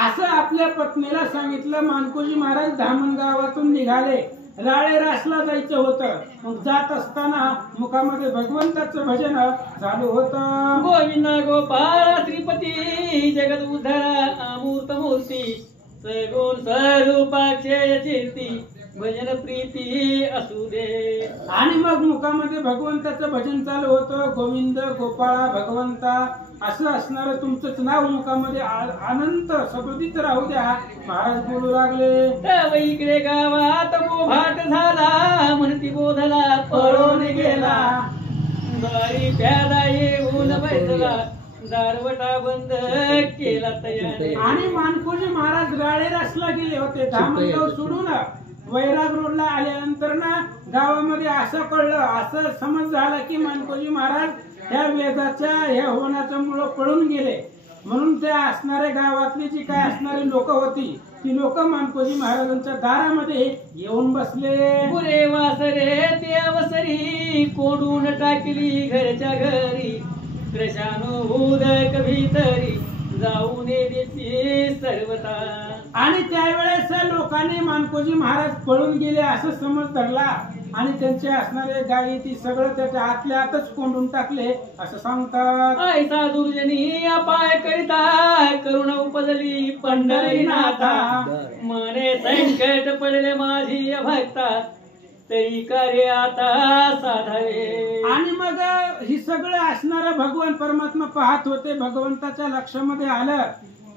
असं आपल्या पत्नीला सांगितलं. मानकोजी महाराज धामण गावातून निघाले, राळेरासला जायचं होतं. मग जात असताना मुखामध्ये भगवंताचं भजन चालू होतं. गोविंद गोपाळ श्रीपती जगत उद्धारा अमूर्त मूर्ती, सगुण स्वरूपाक्षय कीर्ती भजन प्रीती असू दे. आणि मग मुखामध्ये भगवंताचं भजन चालू होतं. गोविंद गोपाळा भगवंता असं असणारं तुमचंच नाव मुखामध्ये अनंत सतोदित राहू द्या. महाराज बोलू लागले. तव इकडे गावात मोभाट झाला, म्हणती बोधला पळून गेला, द्वारी प्यादा येऊन बैसला, दारवटा बंद केला तयार. आणि मानकोजी महाराज राळेरासला गेले होते. धामणगाव सोडून वैराग रोडला आल्यानंतर ना गावामध्ये असं कळलं, असं समज झाला की मानकोजी महाराज ह्या वेदाच्या ह्या होण्याच्या मुळे पळून गेले. म्हणून त्या असणाऱ्या गावातली जी काय असणारी लोक होती ती लोक मानकोजी महाराजांच्या दारामध्ये येऊन बसले. पुरे वासरे ते अवसरी कोडून टाकली घरच्या घरी, कृष्णानुदक भीतरी जाऊन देती सर्वता. आणि त्यावेळेस लोकांनी मानकोजी महाराज पळून गेले असं समज धरला आणि त्यांचे असणारे गायी ती सगळं त्याच्या आतल्या आतच कोंडून टाकले असं सांगतात. ऐसा दुर्जनी अपाय करिता करुण उपजली पंढरीनाथा, मने संकट पडले माझी भक्ता, तरी कार्य आता साधावे. आणि मग ही सगळं असणारं भगवान परमात्मा पाहत होते. भगवंताच्या लक्षामध्ये आलं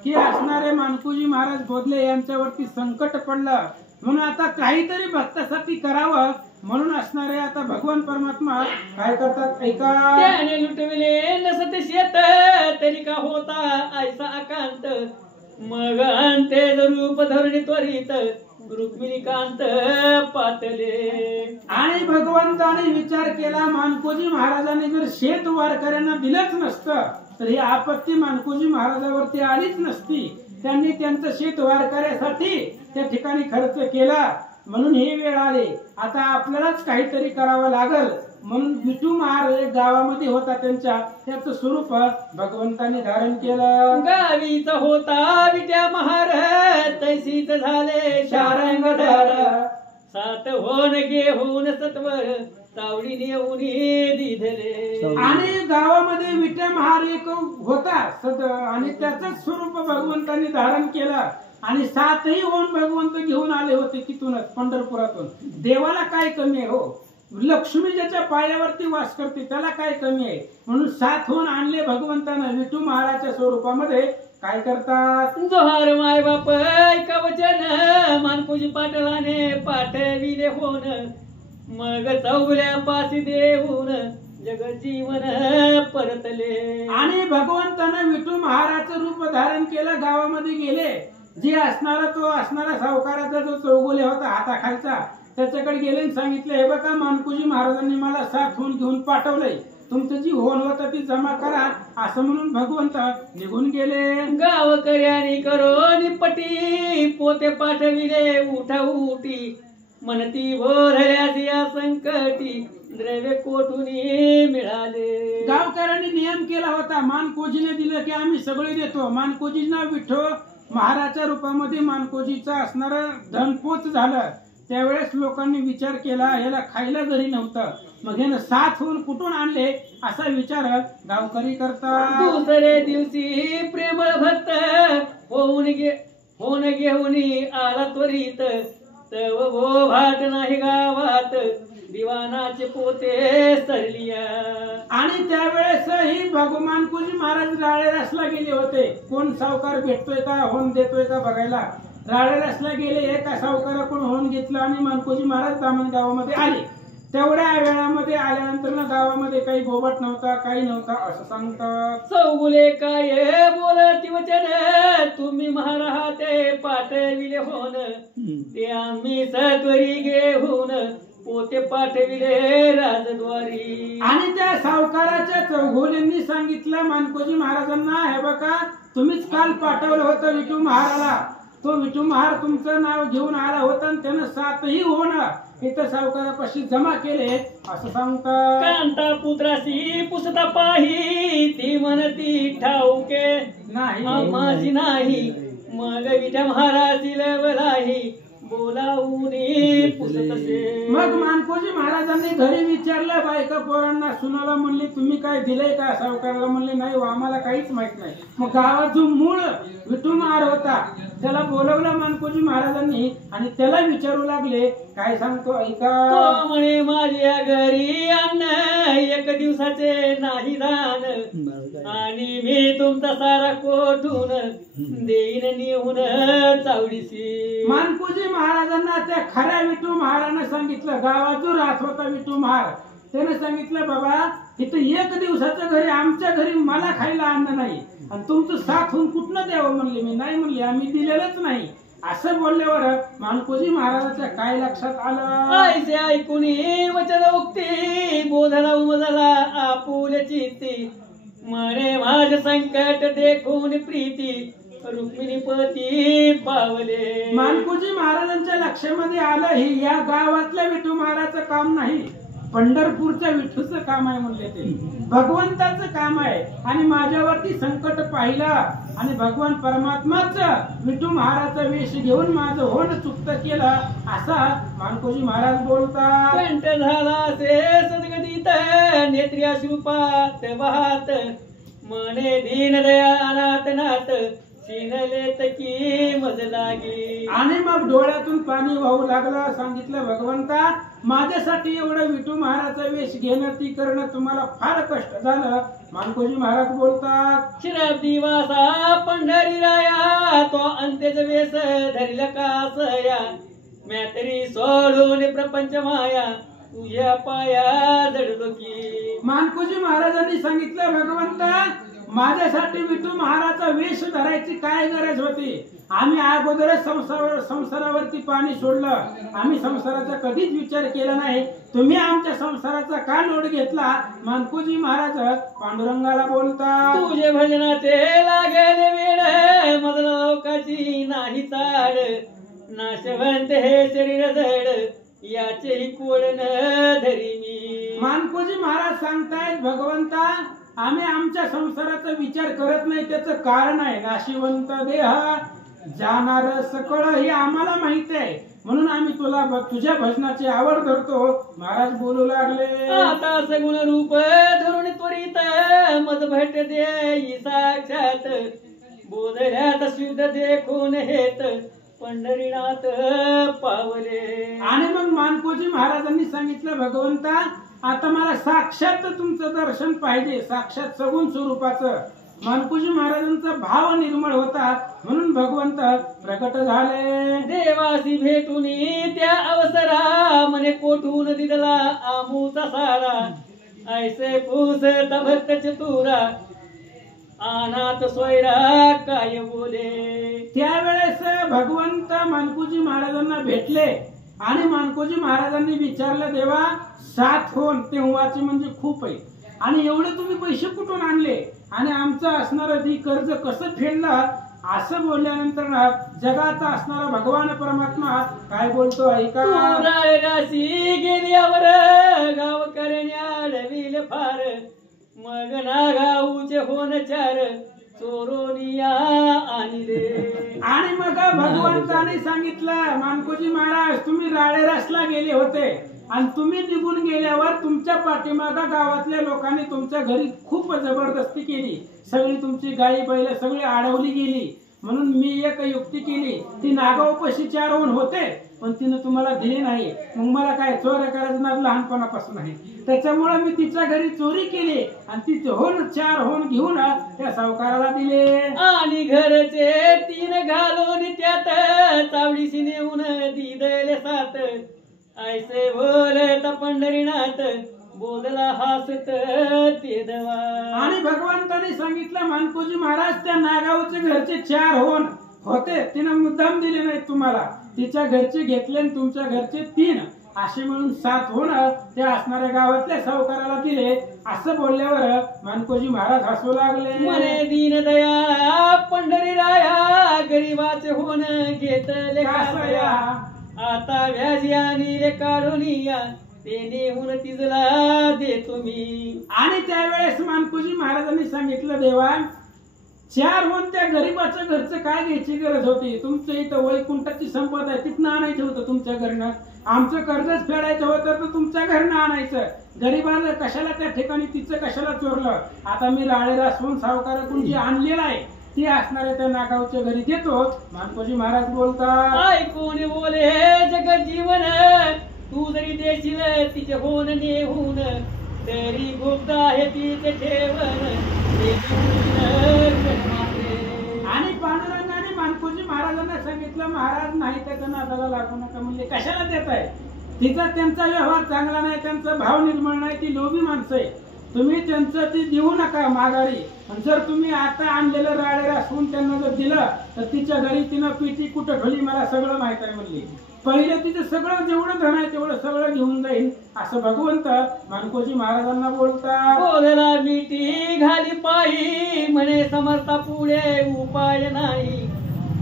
की असणारे मानकोजी महाराज बोधले यांच्यावरती संकट पडलं, म्हणून आता काहीतरी भक्तासाठी करावं म्हणून असणारे आता भगवान परमात्मा काय करतात ऐका. त्याने लुटविले नसत शेत तरी का होता ऐसा अकांत मग अंते रूप धरणी त्वरित रुक्मिणी कांत पातले. आणि भगवंताने विचार केला मानकोजी महाराजांनी जर शेत वारकऱ्यांना दिलंच नसतं तर ही आपत्ती मानकोजी महाराजावरती आलीच नसती. त्यांनी त्यांचं शेत वारकऱ्यासाठी त्या ठिकाणी खर्च केला म्हणून ही वेळ आली. आता आपल्यालाच काहीतरी करावं लागल म्हणून विठू महार एक गावामध्ये होता त्यांच्या त्याचं स्वरूप भगवंताने धारण केलं. गावीच होता विट्या महार तैसीच झाले शारंगधर सात होन घेऊन सत्वर तावडी नेऊन दिधले. आणि गावामध्ये विट्या महार एक होता आणि त्याच स्वरूप भगवंतांनी धारण केलं आणि 7ही होऊन भगवंत घेऊन आले होते तिथूनच पंढरपुरातून. देवाला काय कमी आहे हो, लक्ष्मी ज्याच्या पायावरती वास करते त्याला काय कमी आहे म्हणून 7 होऊन आणले भगवंतानं विठू महाराजच्या स्वरूपामध्ये. काय करतात जोहार माय बाप ऐका वचन मानकोजी पाटलाने पाठविले होन मग चौगल्या पासी देऊन जगजीवन परतले. आणि भगवंतानं विठू महाराजचं रूप धारण केलं. गावामध्ये गेले जे असणारा सावकाराचा जो चौगुले होता हाताखालचा त्याच्याकडे गेले आणि सांगितलं हे बघा मानकोजी महाराजांनी मला 7 होऊन घेऊन पाठवलंय तुमचं जी होण होतं ती जमा करा असं म्हणून भगवंत निघून गेले. गावकऱ्यांनी करो निपटी पोते पाठविले उठा उठी म्हणती बोधल्यास या संकटी द्रव्य कोठुनी मिळाले. गावकऱ्यांनी नियम केला होता मानकोजीने दिलं की आम्ही सगळे देतो. मानकोजींना विठो महाराजच्या रूपामध्ये मानकोजीचं असणारं धनपोच झालं. त्यावेळेस लोकांनी विचार केला याला खायला घरी नव्हतं मग यानं 7 होऊन कुठून आणले असा विचार गावकरी करतात. दुसरे दिवशी प्रेमळ भक्त होऊन घेऊन आला त्वरित तव भो भाट नाही गावात दिवानाचे पोते सरलिया. आणि त्यावेळेस ही मानकोजी महाराज राळेरासला गेले होते. कोण सावकार भेटतोय का होऊन देतोय का बघायला. राळेरासला गेले एका सावकाराकडून होऊन घेतलं आणि मानकोजी महाराज दामण गावामध्ये आले. तेवढ्या वेळामध्ये आल्यानंतर गावामध्ये काही बोबट नव्हता काही नव्हता असं सांगतात. चौगुले काय बोलती वचन तुम्ही महाराते पाठविले होन ते आम्ही सत्वरी घेऊन पोते पाठविले राजद्वारी. आणि त्या सावकाराच्या चौघोलींनी सांगितलं मानकोजी महाराजांना हे बघा तुम्हीच काल पाठवलं होतं विठू महाराला. तो विठू महार तुमचं नाव घेऊन आला होता आणि त्यानं 7ही होणं इथं सावकारापाशी जमा केले असं सांगतात. कांता पुत्राशी पुसता पाही ती म्हणती ठाऊके नाही माझी नाही मग विठा महाराजी लवलाही बोलावून पुसतसे. मग मानकोजी महाराजांनी घरी विचारलं बायका पोरांना सुनाला म्हणले तुम्ही काय दिलंय का. सावकाराला म्हणले नाही आम्हाला काहीच माहित नाही. मग गावात जो मूळ विठू महार होता त्याला बोलवलं मानकोजी महाराजांनी आणि त्याला विचारू लागले काय सांगतो ऐका. तो म्हणे माझ्या घरी अन्न 1 दिवसाचे नाही दान आणि मी तुमचा सारा कोठून देईन नेऊन चावडीशी. मानकोजी महाराजांना त्या खऱ्या विठू महारानं सांगितलं. गावात जो राहत होता विठू महार त्याने सांगितलं बाबा इथं 1 दिवसाचं घरी आमच्या घरी मला खायला अन्न नाही आणि तुमचं 7 होऊन कुठनं द्यावं म्हणले. मी नाही म्हणले आम्ही दिलेलंच नाही असं बोलल्यावर मानकोजी महाराजाच्या काय लक्षात आलं. ऐसे ऐकून वचन उक्ती बोधला उमजला आपुल्याची ती म्हणे माझे संकट देखून प्रीती रुक्मिणी पती पावले. मानकोजी महाराजांच्या लक्षामध्ये आलं ही या गावातल्या विठू महाराजचं काम नाही पंढरपूरच्या विठूचं काम आहे म्हणले. ते भगवंताचं काम आहे आणि माझ्यावरती संकट पाहिलं आणि भगवान परमात्माच विठू महाराजचा वेश घेऊन माझं होणं चुकत केलं असा मानकोजी महाराज बोलतात. कंठ झाला से सद्गतीत नेत्री अश्रुपात वाहत मने दीन दयानाथ नाथ शिनलेत की मज लागी. आणि मग डोळ्यातून पाणी वाहू लागलं. सांगितलं भगवंता माझ्यासाठी एवढं विठू महाराजचा वेश घेणं ती करणं तुम्हाला फार कष्ट झालं. मानकोजी महाराज बोलतात शिराब्दी वासा पंढरी राया तो अंत्यच वेस धरला कासया म्या तरी सोडून प्रपंच माया तुझ्या पाया जडलो की. मानकोजी महाराजांनी सांगितलं, भगवंता माझ्यासाठी विठू महाराजचा वेश धरायची काय गरज होती? आम्ही अगोदरच संसारावरती पाणी सोडलं. आम्ही संसाराचा कधीच विचार केला नाही. तुम्ही आमच्या संसाराचा का लोड घेतला? मानकोजी महाराज पांडुरंगाला बोलता, तुझे भजनाचे लागेल वेळ मज लोकाची नाही चाड. नाशवंत हे शरीर जड याचेही कोड न धरी मी. मानकोजी महाराज सांगतायत, भगवंता आम्ही आमच्या संसाराचा विचार करत नाही. त्याचं कारण आहे नाशिवंत देह जाणार सकळ हे आम्हाला माहित आहे. म्हणून आम्ही तुझ्या भजनाची आवड धरतो. महाराज बोलू लागले, आता सगुण रूप धरून त्वरित मज भट देई साक्षात. बोधल्यात शुद्ध देखून हेत पंढरीनाथ पावले. आणि मग मानकोजी महाराजांनी सांगितलं, भगवंता आता मला साक्षात तुमचं दर्शन पाहिजे, साक्षात सगुण स्वरूपाचं. मानकोजी महाराजांचा भाव निर्मळ होता म्हणून भगवंत प्रकट झाले. देवासी भेटून त्या अवसरा मने कोठून दिदला आमूचा सारा. ऐसे पूसत भक्त चतुरा अनाथ सोयरा काय बोले. त्यावेळेस भगवंत मानकोजी महाराजांना भेटले आणि मानकोजी महाराजांनी विचारलं, देवा 7 होन तेव्हाचे म्हणजे खूप आहे आणि एवढे तुम्ही पैसे कुठून आणले आणि आमचं असणारं ती कर्ज कसं फेडलं? असं बोलल्यानंतर जगाचा असणारा भगवान परमात्मा काय बोलतो ऐका. राशी गेल्यावर गाव करण्या डविल फार. मग ना गाऊचे होन चार चोरोनिया आणले. आणि मग भगवंताने सांगितलं, मानकोजी महाराज तुम्ही राळेरासला गेले होते आणि तुम्ही निघून गेल्यावर तुमच्या पाठीमागा गावातल्या लोकांनी तुमच्या घरी खूप जबरदस्ती केली. सगळी तुमची गाई बैल सगळी अडवली गेली. म्हणून मी एक युक्ती केली. ती नागावपाशी 4 होऊन होते पण तिने तुम्हाला दिले नाही. मग मला काय चोऱ्या करायचं ना लहानपणापासून आहे. त्याच्यामुळे मी तिच्या घरी चोरी केली आणि ती होऊन 4 होऊन घेऊन त्या सावकाराला दिले. आणि घरचे 3 घालून त्यात चावडीशी नेऊन दिदले 7. ऐसे बोलत पंढरीनाथ बोलला हासत ते देवा. आणि भगवंताने सांगितलं, मानकोजी महाराज त्या नागावचे घरचे 4 होऊन होते तिने मुद्दाम दिले नाहीत तुम्हाला. तिच्या घरचे घेतले आणि तुमच्या घरचे 3 असे म्हणून 7 होऊन त्या असणाऱ्या गावातल्या सावकाराला दिले. असं बोलल्यावर मानकोजी महाराज हसू लागले. मने दीन दया पंढरी राया गरीबाचे होऊन घेतले कासया. आता व्याजी आणि रे काढून या ते नेहून तिजला देतो मी. आणि त्यावेळेस मानकोजी महाराजांनी सांगितलं, देवा 4 होऊन त्या गरीबाचं घरचं काय घ्यायची गरज होती? तुमच्या इथं वैकुंठाची संपदा आहे तिथनं आणायचं होतं तुमच्या घरनं. आमचं कर्जच फेडायचं होतं तर तुमच्या घरनं आणायचं. गरीबाला कशाला त्या ठिकाणी तिचं कशाला चोरलं? आता मी राळेरासून सावकाराकडून जी आणलेला आहे ती असणाऱ्या त्या नागावच्या घरी देतो. मानकोजी महाराज बोलतात, ऐकून बोले जगत जीवन तू जरी देशील तिचे होऊन नेहून तरी गुप्त आहे तिचे ठेवण. आणि पांडुरंगाने मानकोजी महाराजांना सांगितलं, महाराज नाही त्याच्या नादाला लागू नका. म्हणले कशाला देत आहे? तिचा त्यांचा व्यवहार चांगला नाही, त्यांचा भाव निर्मळ नाही, ती लोभी माणसं आहे. तुम्ही त्यांचं ती देऊ नका माघारी. जर तुम्ही आता आणलेलं राळेरासून त्यांना जर दिलं तर तिच्या घरी तिनं पिटी कुठं ठेवली मला सगळं माहित आहे म्हणली. पहिले तिचं सगळं जेवढं धन आहे तेवढं सगळं घेऊन जाईल असं भगवंत मानकोजी महाराजांना बोलतात. बोलला मिठी घाली पायी म्हणे समर्था पुढे उपाय नाही.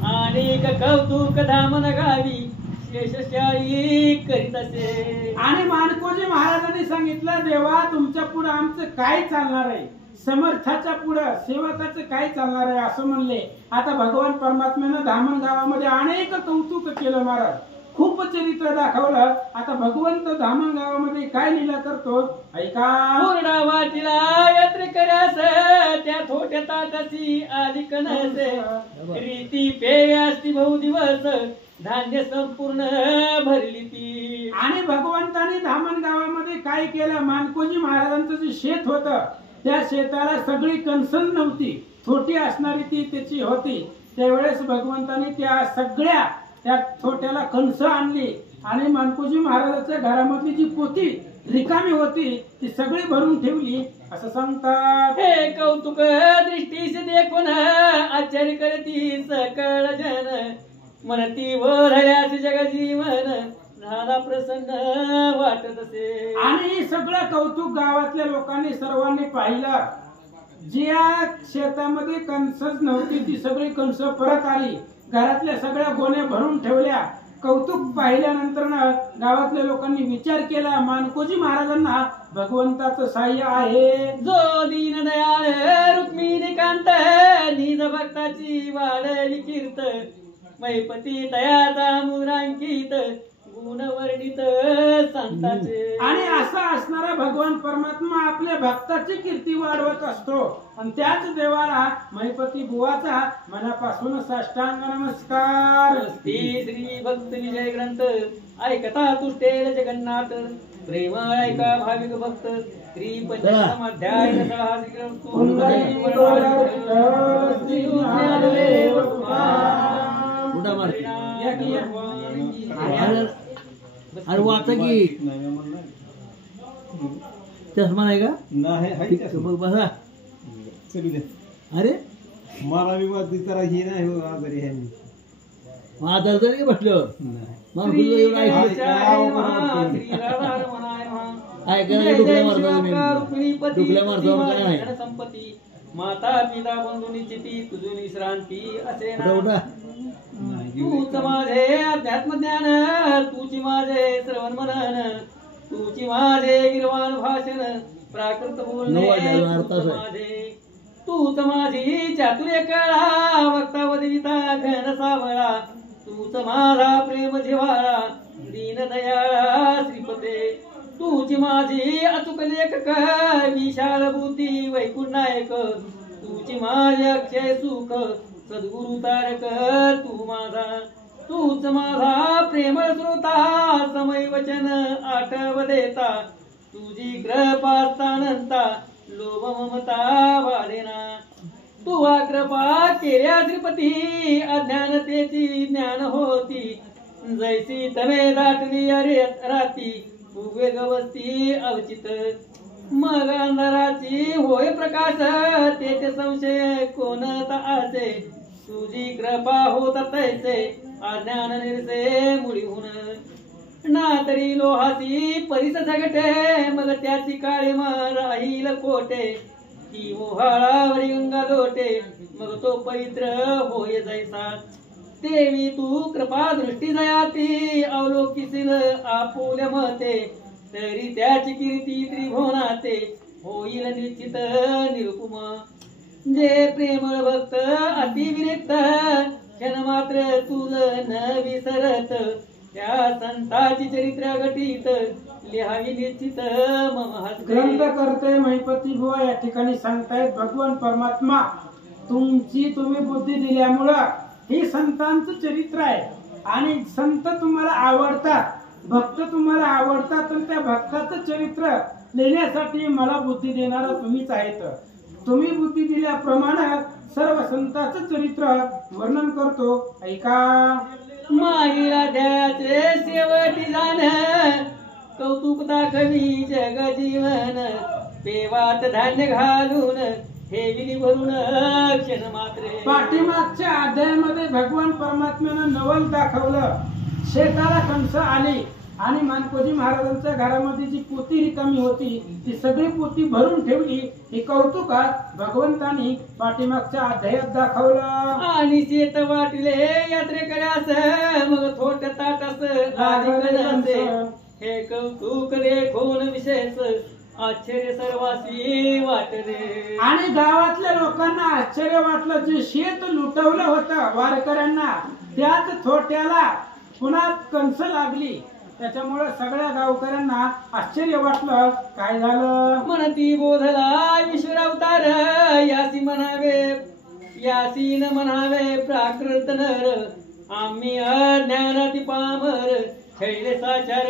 आणि कौतुक धामन गावी शेषशाही करीत असे. आणि मानकोजी महाराजांनी सांगितलं, देवा तुमच्या पुढे आमचं काय चालणार आहे? समर्थाच्या पुढं सेवकाचं काय चालणार आहे असं म्हणले. आता भगवान परमात्म्यानं धामण गावामध्ये अनेक कौतुक केलं महाराज. खूप चरित्र दाखवलं. आता भगवंत धामण गावामध्ये काय लीला करतो ऐका. पूर्णा वाटीला यात्रेकऱ्यास त्या थोट्या ताटाची आली कणस. रीती पेय असती बहु दिवस धान्य संपूर्ण भरली ती. आणि भगवंताने धामण गावामध्ये काय केलं? मानकोजी महाराजांचं जे शेत होतं त्या शेताला सगळी कणसं नव्हती, छोटी असणारी ती त्याची होती. त्यावेळेस भगवंताने त्या सगळ्या त्या छोट्याला कंस आणली आणि मानकोजी महाराजाच्या घरामधली जी पोती रिकामी होती ती सगळी भरून ठेवली असं सांगतात. हे कौतुक दृष्टीस देखून आश्चर्य करती सकळ जन म्हणती बोधल्यास जग जीवन झाला प्रसन्न वाटत असे. आणि सगळं कौतुक गावातल्या लोकांनी सर्वांनी पाहिलं. ज्या शेतामध्ये कणसच नव्हती ती सगळी कणस परत आली. घरातल्या सगळ्या गोण्या भरून ठेवल्या. कौतुक पाहिल्यानंतर गावातल्या लोकांनी विचार केला मानकोजी महाराजांना भगवंताचं साह्य आहे. जो दीन दयाळ रुक्मिणी कांत निज भक्ताची वाढली कीर्त मैपती तयाचा मुरांकित गुण वर्णित संतांचे. आणि असा असणारा भगवान परमात्मा आपल्या भक्ताची कीर्ती वाढवत असतो. आणि त्याच देवाला महिपती बुवाचा मनापासून साष्टांग नमस्कार. श्री भक्त विजय ग्रंथ ऐकता तुष्टेल जगन्नाथ प्रेमळ ऐका भाविक भक्त श्री पंचम अध्याय अरे वाचा की चष्मा नाही का? नाही मग बसा. अरे मला विवादी तर हे नाही हो आजारी आहे मी. माझा जरी बसलं मग तुझं एवढं संपत्ती माता पिता बंधू निश्चिती तुझून विश्रांती असे तूच माझे अध्यात्म ज्ञान तुझी माझे श्रवण मनन तुझी माझे गिरवाण भाषण प्राकृत बोलणे माझे तूच माझी चातुर्य कळा वक्तावदिता घन सावळा तूच माझा प्रेम जिव्हाळा दीन दयाळा श्रीपते तुझी माझी अचूक लेखक विशाल बुद्धी वैकुंठायक तुझी माझी अक्षय सुख सद्गुरु तारक तू माझा तूच माझा प्रेमळ श्रोता समय वचन आठव देता तुझी कृपा स्थानंता लोभ ममता वाढेना तू कृपा केल्या श्रीपती अज्ञानतेची ज्ञान होती जैसी तवे दाटली अरे राती उगे गवस्ती अवचित मग अंधाराची होय प्रकाश तेथे संशय कोणता असे तुझी कृपा होत तैसे अज्ञान निर्से मुळी होऊन ना तरी लोहाची परिस झगटे मग त्याची काळीमा राहील कोटे की ओहाळावरी गंगा लोटे मग तो पवित्र होय जैसा देवी तू कृपा दृष्टी जयाती अवलोकिसील आपुल्या मते तरी त्याची कीर्ती त्रिभुवनाते होईल निश्चित निरुपम जे प्रेमळ भक्त अतिविरक्त क्षण मात्र तुझ न विसरत त्या संताची चरित्र घटित लिहावी निश्चित मम हस्ते. ग्रंथ करते महिपती बुवा या ठिकाणी सांगतायत भगवान परमात्मा तुम्ही बुद्धी दिल्यामुळं हे संतांचं चरित्र आहे. आणि संत तुम्हाला आवडतात भक्त तुम्हाला आवडतात तर त्या भक्ताचं चरित्र लिहिण्यासाठी मला बुद्धी देणारा तुम्हीच आहेत. तुम्ही बुद्धी दिल्याप्रमाणे सर्व संतांचं चरित्र वर्णन करतो. ऐका माईला द्याचे शेवटी जाण कौतुक दाखवी जग जीवन पेवात धान्य घालून ठेविली भरून क्षण मात्रे. पाठीमागच्या अध्यायामध्ये भगवान परमात्म्यानं नवल दाखवलं. शेताला कंस आली आणि मानकोजी महाराजांच्या घरामध्ये जी पोती रिकामी होती ती सगळी पोती भरून ठेवली. हे कौतुकात भगवंतांनी पाठीमागच्या अध्यायात दाखवलं. आणि शेत वाटले यात्रेकऱ्यास मग थोट ताटास आदिकनासे हे कौतुक देखून विशेष आश्चर्य सर्वासी वाटले. आणि गावातल्या लोकांना आश्चर्य वाटलं. जे शेत लुटवलं होतं वारकऱ्यांना त्याच थोट्याला पुन्हा कंस लागली. त्याच्यामुळे सगळ्या गावकऱ्यांना आश्चर्य वाटलं. काय झालं म्हणती बोधला विश्वर अवतार यासी म्हणावे यासी न म्हणावे प्राकृत नर आम्ही अज्ञानाती पामर छैले साचार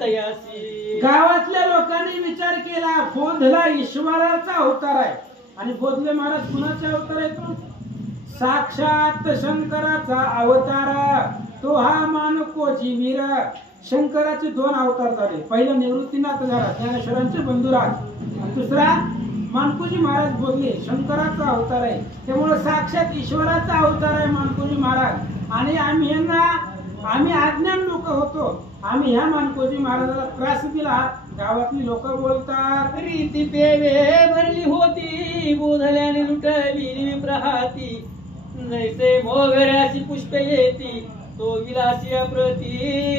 तयासी. गावातल्या लोकांनी विचार केला बोधला ईश्वराचा अवतार आहे. आणि बोधले महाराज कुणाचे अवतार आहेत? साक्षात शंकराचा अवतार. तो हा मानकोजी वीर शंकराचे 2 अवतार झाले. पहिला निवृत्तीनाथ झाला ज्ञानेश्वरांचे बंधुराज, आणि दुसरा मानकोजी महाराज बोलले शंकराचा अवतार आहे. त्यामुळे साक्षात ईश्वराचा अवतार आहे मानकोजी महाराज. आणि आम्ही अज्ञान लोक होतो, आम्ही ह्या मानकोजी महाराजाला त्रास दिला. गावातली लोक बोलतात रीती पेवे भरली होती बोधल्याने लुटविली विप्रहाती, जैसे मोगऱ्याची पुष्पे येती तो विलासी प्रती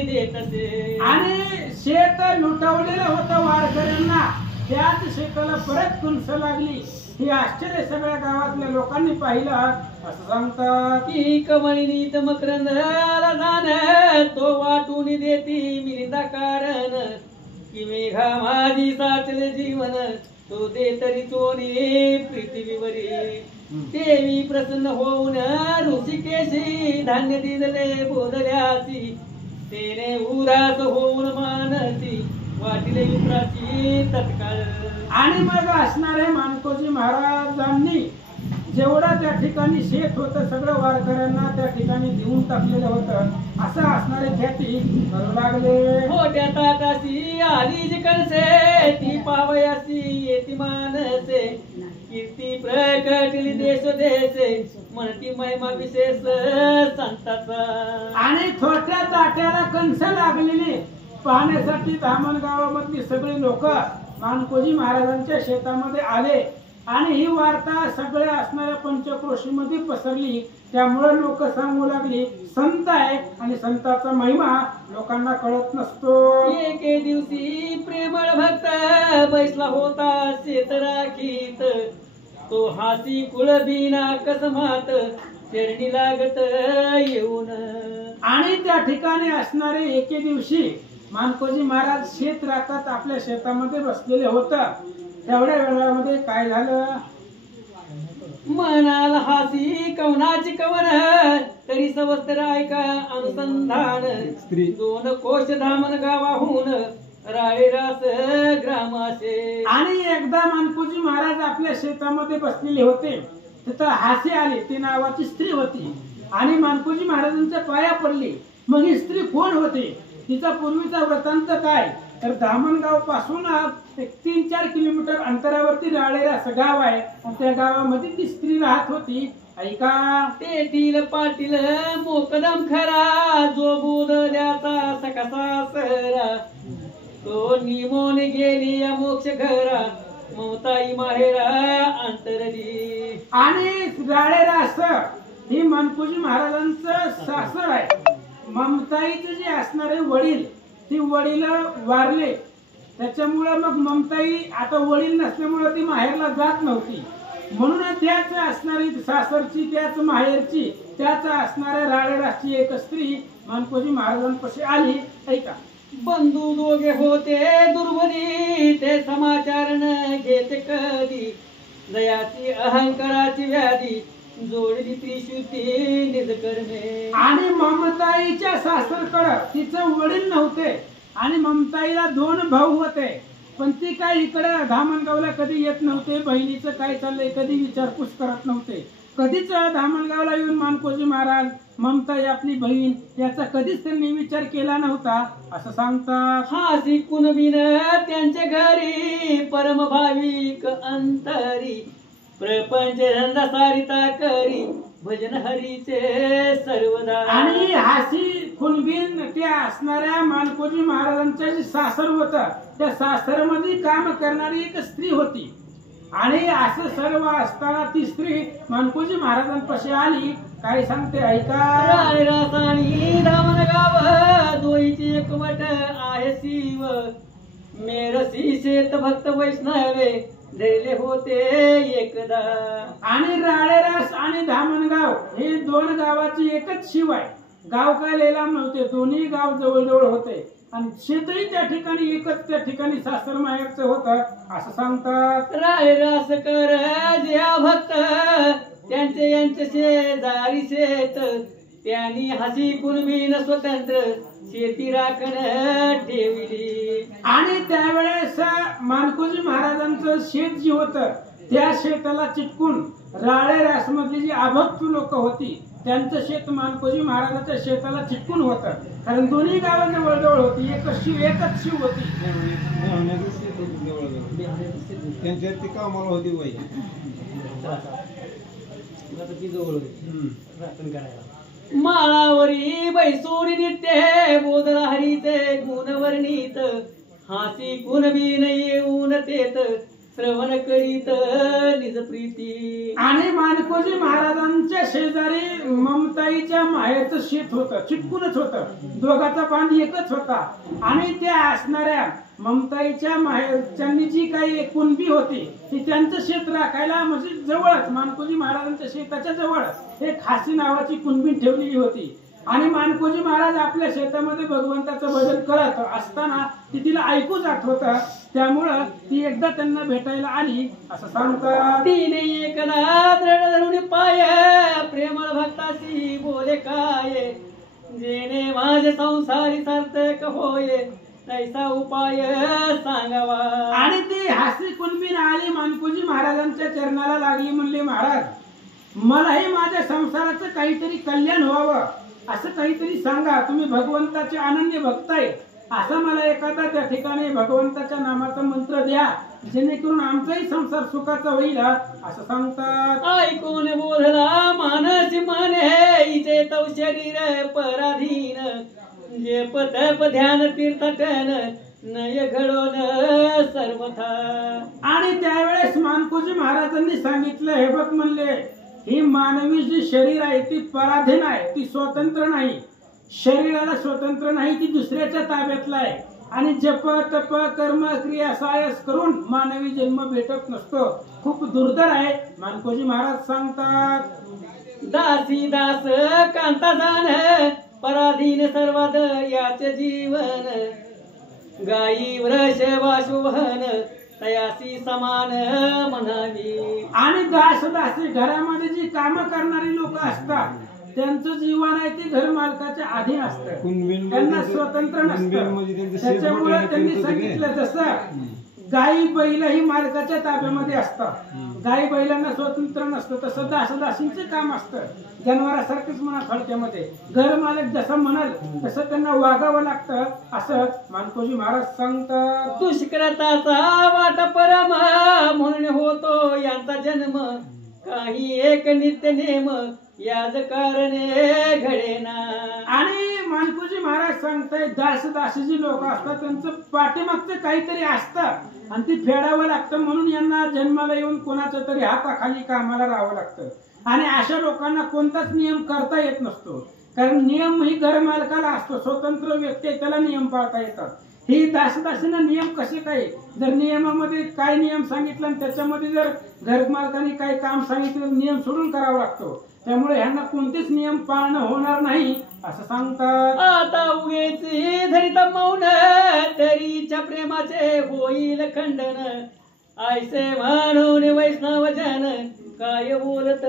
देत असे. आणि शेत लुटवलेलं होतं वारकऱ्यांना, त्याच शेताला परत कुंस लागली. हे आश्चर्य सगळ्या गावातल्या लोकांनी पाहिलं. असं सांगतात की कमळीनीत मकरंदाला जाण तो वाटून देती मिलिंदा कारण, की मेघा माझी साचले जीवन तो दे तरी चोरी पृथ्वीवरी. देवी प्रसन्न होऊन ऋषिकेशी धान्य दिले बोधल्यासी, तेने उदास होऊन मानसी वाटिले विप्राची तत्काळ. आणि मग असणारे मानकोजी महाराजांनी जेवढं त्या ठिकाणी शेत होतं सगळं वारकऱ्यांना त्या ठिकाणी देऊन टाकलेलं होतं. असं असणारे ख्याती करू लागले. मोठ्या ताटाशी आली जी कणसे ती पावयासी येती मानसे, कीर्ती प्रकटली देश देशे म्हणती महिमा विशेष संताचा. आणि छोट्या ताट्याला कंस लागलेली पाहण्यासाठी धामण गावामधली सगळी लोक मानकोजी महाराजांच्या शेतामध्ये आले. आणि ही वार्ता सगळ्या असणाऱ्या पंचक्रोशीमध्ये पसरली. त्यामुळे लोक सांगू लागली संत आहे, आणि संताचा महिमा लोकांना कळत नसतो. एके दिवशी प्रेमळ भक्त बैसला होता शेत राखीत, तो हासी कुळबीना कसमात चरणी लागत येऊन. आणि त्या ठिकाणी असणारे एके दिवशी मानकोजी महाराज शेत राखत आपल्या शेतामध्ये बसलेले होतं. तेवढ्या वेळामध्ये काय झालं, मनाला हासी कवनाची कवन तरी सवस्तर ऐका अनुसंधान. 2 कोश धामण गावाहून राळे रास ग्रामासे. आणि एकदा मानकोजी महाराज आपल्या शेतामध्ये बसलेले होते. तिथं हासी आली, ती नावाची स्त्री होती, आणि मानकोजी महाराजांच्या पाया पडली. मग ही स्त्री कोण होती, तिचा पूर्वीचा वृत्तांत काय, तर धामणगाव पासून 3-4 किलोमीटर अंतरावरती राळेरास गाव आहे, आणि त्या गावामध्ये ती स्त्री राहत होती. ऐका, तेथील पाटील मोकदम खरा जो बोधल्याचा सकसा सरा, तो निमोन गेली या मोक्ष घरा ममताई माहेरा अंतरली. आणि राळेरास ही मानकोजी महाराजांचं सासर आहे. ममताईचे जे असणारे वडील, ती वडील वारले. त्याच्यामुळे मग ममताई आता वडील नसल्यामुळे ती माहेरला जात नव्हती. म्हणून त्याच असणारी सासरची, त्याच माहेरची, त्याच असणाऱ्या राळेरासची एक स्त्री मानकोजी महाराजांपाशी आली. ऐका, बंधू दोघे होते दुर्बली ते समाचार न घेते कधी, दयाची अहंकाराची व्याधी जोडली त्रिशुद्धी निज करणे. आणि ममताईच्या सासरकडं तिचं वडील नव्हते, आणि ममताईला 2 भाऊ होते, पण ती काय इकडे धामणगावला कधी येत नव्हते. बहिणीचं काय चाललंय कधी विचारपूस करत नव्हते. कधीच धामणगावला येऊन मानकोजी महाराज, ममताई आपली बहीण, याचा कधीच त्यांनी विचार केला नव्हता. असं सांगतात. हासी कुणबीन त्यांच्या घरी परम भाविक अंतरी, प्रपंच धंदा सारिता करी भजन हरीचे सर्वदा. आणि हासी कुणबीन त्या असणाऱ्या मानकोजी महाराजांचं जे सासर होतं, त्या सासरमध्ये काम करणारी एक स्त्री होती. आणि असं सर्व असताना ती स्त्री मानकोजी महाराजांपाशी आली. काय सांगते, ऐका. राळेरास आणि धामणगाव दोईची एकवट आहे शिव, मेरसी शेत भक्त वैष्णवे धरले होते एकदा. आणि राळेरास आणि धामणगाव हे 2 गावाची एकच शिव आहे. गाव काय लेलाम नव्हते, दोन्ही गाव जवळजवळ होते, आणि शेतही त्या ठिकाणी एकच, त्या ठिकाणी सासर माहेरचं होतं. असं सांगतात. राळेरास कर ज्या भक्त त्यांचे यांचे शेजारी शेत, त्यांनी हसी कुणबीन स्वतंत्र शेती राखण ठेवली. आणि त्यावेळेस मानकोजी महाराजांचं शेत जे होतं, त्या शेताला चिटकून राळेरास मधली जी अभक्त लोक होती त्यांचं शेत मानकोजी महाराजाच्या शेताला चिटकून होतं. कारण दोन्ही गावं जवळजवळ होती, एकच शिव होती. त्यांच्यावर ती कामाला होती बाई. माळावरी बैसूरी नित्य बोधला हरीचे गुणवर्णित हासी गुणबीन येऊन तेत श्रवण करीत निज प्रीती. आणि मानकोजी महाराजांच्या शेजारी ममताईच्या माहेरचं शेत होतं, चिटकूनच होतं. दोघाचा बांध एकच होता. आणि त्या असणाऱ्या ममताईच्या माहेरच्यांनी जी काही कुणबी होती ती त्यांचं शेत राखायला म्हणजे जवळच मानकोजी महाराजांच्या शेताच्या जवळ एक हासी नावाची कुणबी ठेवलेली होती. आणि मानकोजी महाराज आपल्या शेतामध्ये भगवंताचं भजन करत असताना ती तिला ऐकू जात होतं. त्यामुळं ती एकदा त्यांना भेटायला आली असं सांगतात. तिने एकदा दृढ धरून पाय प्रेमळ भक्ताशी बोले काय जेणे माझे संसारी सार्थक होय तैसा उपाय सांगावा. आणि ती हासी कुणबीन आली मानकोजी महाराजांच्या चरणाला लागली. म्हणले महाराज मलाही माझ्या संसाराचं काहीतरी कल्याण व्हावं असं काहीतरी सांगा. तुम्ही भगवंताचे अनन्य भक्त आहे. असा मला एखादा त्या ठिकाणी भगवंताच्या नामाचा मंत्र द्या जेणेकरून आमचाही संसार सुखाचा होईल असं सांगतात. ऐकून बोधला मानसी म्हणे इथे तव शरीर पराधीन जे पतप ध्यान तीर्थटन नय घडोन सर्वथा. आणि त्यावेळेस मानकोजी महाराजांनी सांगितलं हे बघ म्हणले ही मानवी जी शरीर आहे ती पराधीन आहे, ती स्वतंत्र नाही. शरीराला स्वतंत्र नाही, ती दुसऱ्याच्या ताब्यातला आहे. आणि जप तप कर्म क्रिया सायस करून मानवी जन्म भेटत नसतो, खूप दुर्धर आहे. मानकोजी महाराज सांगतात. दासी दास कांता जाण पराधीन सर्वाद याचे जीवन गाई वृष वाशुहन तयासी समान म्हणावी. आणि दास दासी घरामध्ये जी कामं करणारी लोक असतात त्यांचं जीवन आहे ते घर मालकाच्या अधीन असतं, त्यांना स्वतंत्र नसतं. त्याच्यामुळे त्यांनी सांगितलं जसं गाई बैल ही मालकाच्या ताब्यामध्ये असतात, गाई बैलांना स्वतंत्र नसतं, तसं दासदासींचं काम असतं जनावरासारखंच म्हणा. थडक्यामध्ये घर मालक जसं म्हणाल तसं त्यांना वागावं लागतं असं मानकोजी महाराज सांगतात. दुष्कृताचा वाट परम म्हणून होतो यांचा जन्म काही एक नित्य नेम याच कारणे घडेना. आणि मानकोजी महाराज सांगताय दास दासी जी लोक असतात त्यांचं पाठीमागचं काहीतरी असतं आणि ती फेडावं लागतं म्हणून यांना जन्माला येऊन कोणाच्या तरी हाताखाली कामाला राहावं लागतं. आणि अशा लोकांना कोणताच नियम करता येत नसतो, कारण नियम ही घर मालकाला असतो, स्वतंत्र व्यक्ती आहे त्याला नियम पाळता येतात. ही दासदासींना नियम कसे काय, जर नियमामध्ये काय नियम सांगितलं आणि त्याच्यामध्ये जर घर मालकाने काही काम सांगितलं नियम सोडून करावा लागतो. त्यामुळे ह्यांना कोणतेच नियम पाळणं होणार नाही असं सांगतात. आता उगेच धरित मौन तरीच्या प्रेमाचे होईल खंडन ऐसे म्हणून वैष्णव जन काय बोलत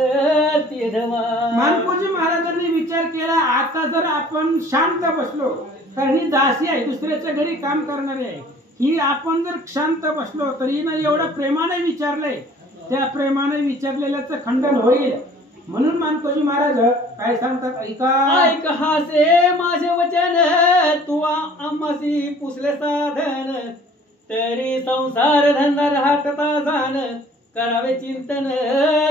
ते धमा. मानकोजी महाराजांनी विचार केला आता जर आपण शांत बसलो, कारण ही दासी आहे दुसऱ्याच्या घरी काम करणारी आहे, ही आपण जर शांत बसलो तर हिनं एवढं प्रेमाने विचारलंय, त्या प्रेमाने विचारलेल्याचं खंडन होईल. म्हणून मानकोजी महाराज काय सांगतात ऐका. ऐक हासे माझे वचन तू आम्हासी पुसले साधन तरी संसार धंदा राहता जाण करावे चिंतन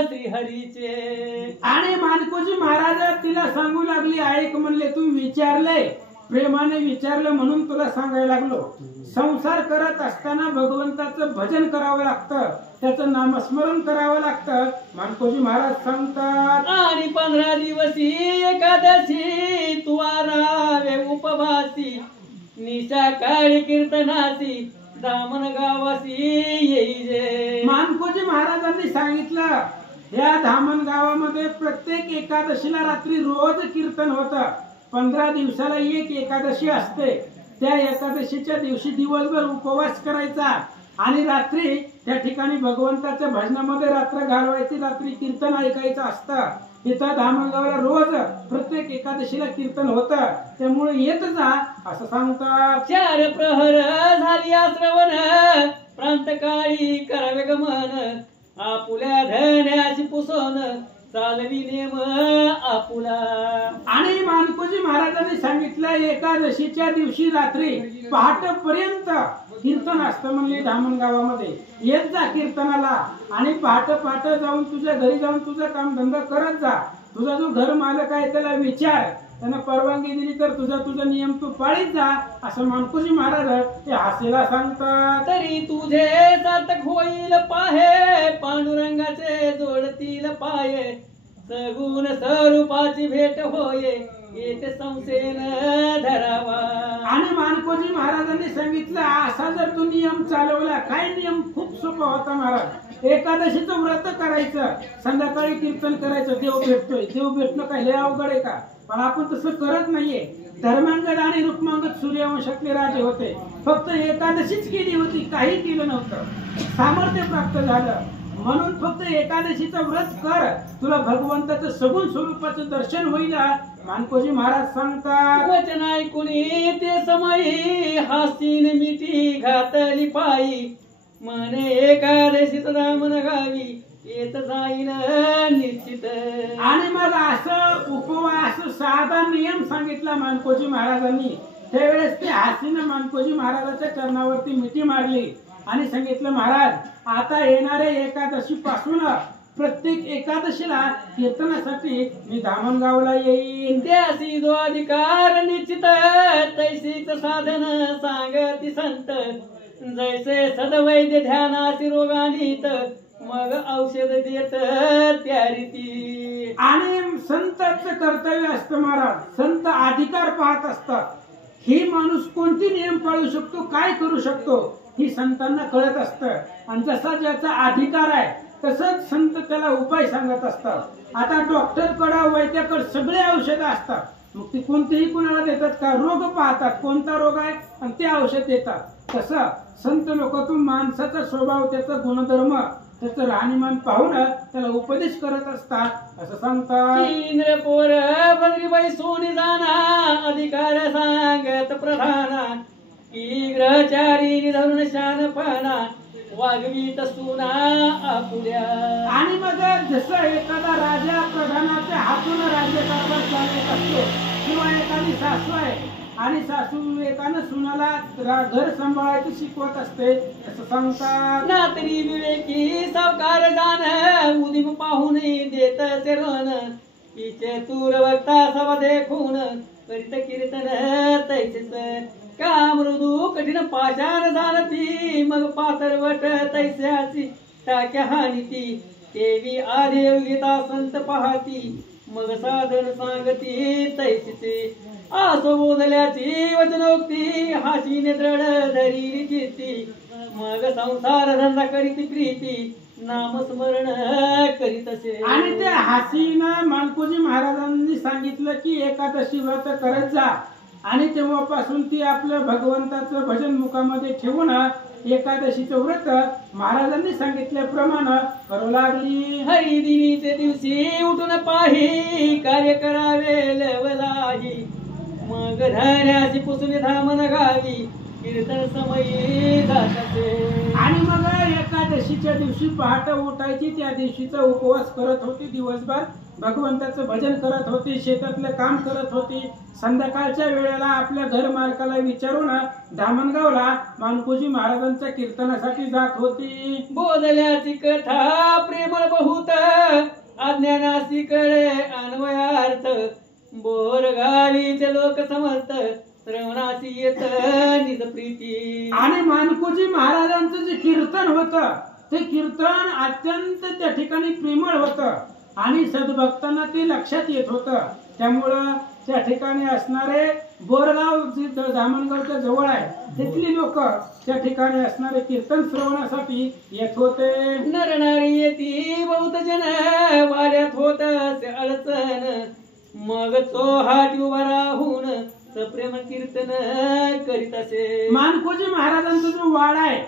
श्रीहरीचे. आणि मानकोजी महाराज तिला सांगू लागली ऐक म्हणले तू विचारलंय, प्रेमाने विचारलं म्हणून तुला सांगायला लागलो. संसार करत असताना भगवंताचं भजन करावं लागतं, त्याचं नामस्मरण करावं लागतं. मानकोजी महाराज सांगतात. आणि 15 दिवसी एकादशी तू राहावे उपवासी निशा काळी कीर्तनासी दामन गावासी येईजे. मानकोजी महाराजांनी सांगितलं या धामण गावामध्ये प्रत्येक एकादशीला रात्री रोज कीर्तन होतं. 15 दिवसाला एक एकादशी असते, त्या एकादशीच्या दिवशी दिवसभर उपवास करायचा आणि रात्री त्या ठिकाणी भगवंताच्या भजनामध्ये रात्र घालवायची, रात्री कीर्तन ऐकायचं असतं. इथं धामणगावला रोज प्रत्येक एकादशीला कीर्तन होतं, त्यामुळे येत जा असं सांगतात. 4 प्रहर झाली श्रवण प्रांतकाळी करावे गमन आपुल्या धन्याची पुसण चालवी नेम आपुला. आणि मानकोजी महाराजांनी सांगितलं एकादशीच्या दिवशी रात्री पहाटेपर्यंत कीर्तन असतं म्हणले धामणगावामध्ये. येत जा कीर्तनाला आणि पहाटे जाऊन तुझ्या घरी जाऊन तुझं काम धंदा करत जा. तुझा जो घर मालक आहे त्याला विचार, त्यानं परवानगी दिली तर तुझा नियम तू पाळीत जा, असं मानकोजी महाराज ते हासेला सांगतात. तरी तुझे सार्थक होईल पाहे, पांडुरंगाचे जोडतील पाये, सगुण स्वरूपाची भेट होये, येते संसेन धरावा. आणि मानकोजी महाराजांनी सांगितलं असा जर तू नियम चालवला, काय नियम खूप सोपा होता महाराज. एकादशीचं व्रत करायचं, संध्याकाळी कीर्तन करायचं, देव भेटतोय. देव भेटणं काय लय अवघड आहे का? पण आपण तसं करत नाहीये. धर्मांगद आणि रुक्मांगद सूर्यवंशातले राजे होते, फक्त एकादशीच केली होती, काही केलं नव्हतं. सामर्थ्य प्राप्त झालं म्हणून फक्त एकादशीचं व्रत कर, तुला भगवंताचं सगुण स्वरूपाचं दर्शन होईल, मानकोजी महाराज सांगतात. वचन ऐकून ते समयी हासीन मिठी घातली पायी, म्हणे एकादशीत रामन गावी येत जाईल निश्चित. आणि मग असं उपवास साधा नियम सांगितला मानकोजी महाराजांनी. त्यावेळेस ते हासीनं मानकोजी महाराजाच्या चरणावरती मिठी मारली आणि सांगितलं महाराज आता येणाऱ्या एकादशी पासून प्रत्येक एकादशीला कीर्तनासाठी मी धामणगावला येईन. त्यासी जो अधिकार निश्चित, तैसीच साधन सांगती संत, जैसे सदवैद्य ध्यानासी रोगानीत, मग औषध देत त्या रीती. आणि संतांचं कर्तव्य असतं महाराज, संत अधिकार पाहत असतात. ही माणूस कोणती नियम पाळू शकतो, काय करू शकतो, ही संतांना कळत असतं. आणि जसा ज्याचा अधिकार आहे तसंच संत त्याला उपाय सांगत असतात. आता डॉक्टरकडे वैद्याकडे सगळे औषधं असतात, मग ती कोणतेही कुणाला देतात का? रोग पाहतात, कोणता रोग आहे आणि ते औषध देतात. तसं संत लोक तू माणसाचा स्वभाव, त्याचा गुणधर्म, त्याचं राहणीमान पाहून त्याला उपदेश करत असतात असं सांगतात. इंद्र पोर बद्रीबाई सोनी जाना, अधिकार सांगत प्रधाना, की ग्रहचारी धरून शानपणा, वागवीत सुना आपुल्या. आणि मग जसं एखादा राजा प्रधानाच्या हातून राज्यकारभार चालत असतो, किंवा एखादी सासू आहे आणि सासू एकानं सुनाला घर सांभाळायचं शिकवत असते असं सांगतात. नातरी विवेकी सावकार जाण, उदीप पाहून देत शरण, तिचे तूर वक्ता सभा देखून करीत कीर्तन तैसेच, का मृदू कठीण पाषाण जाणती, मग पातळवट तैस्याची टाक्या हानिती, देवी आदेव गीता संत पाहती, मग साधन सांगती तैसीचे. आसो बोधल्याची वचनोक्ती, हाशीने दृढ धरी चित्ती, मग संसार धंदा करीत प्रीती, नामस्मरण करीत असे. आणि त्या हासीनं मानकोजी महाराजांनी सांगितलं की एकादशी व्रत करत जा. आणि तेव्हापासून ती आपलं भगवंताचं भजन मुखामध्ये ठेवून एकादशीचं व्रत महाराजांनी सांगितल्याप्रमाणे करू लागली. हरिदिनीचे दिवशी उठून पाही, कार्य करावे लवलाही, मग धन्याची पुसून धामन गावी, कीर्तन समयी जात असे. आणि मग एकादशीच्या दिवशी पहाटे उठायची, त्या दिवशीचा उपवास करत होती, दिवसभर भगवंताचं भजन करत होती, शेतातलं काम करत होती. संध्याकाळच्या वेळेला आपल्या घर मालकाला विचारून धामणगावला मानकोजी महाराजांच्या कीर्तनासाठी जात होती. बोधल्याची कथा प्रेमळ बहुत, अज्ञानासी कळे अन्वयार्थ, बोरगावीचे लोक समर्थ, श्रवणासी येत निज प्रीती. आणि मानकोजी महाराजांचं जे कीर्तन होतं ते कीर्तन अत्यंत त्या ठिकाणी प्रेमळ होतं आणि सद्भक्तांना ते लक्षात येत होतं. त्यामुळं त्या ठिकाणी असणारे बोरगाव जे धामणगावच्या जवळ आहे तिथली लोक त्या ठिकाणी असणारे कीर्तन श्रवणासाठी येत होते. नरनारी येती बहुत जन, वाड्यात होत अडचण, मग चोहाटी उभा राहून सप्रेम कीर्तन करीत असे. मानकोजी महाराजांचा जो वाडा आहे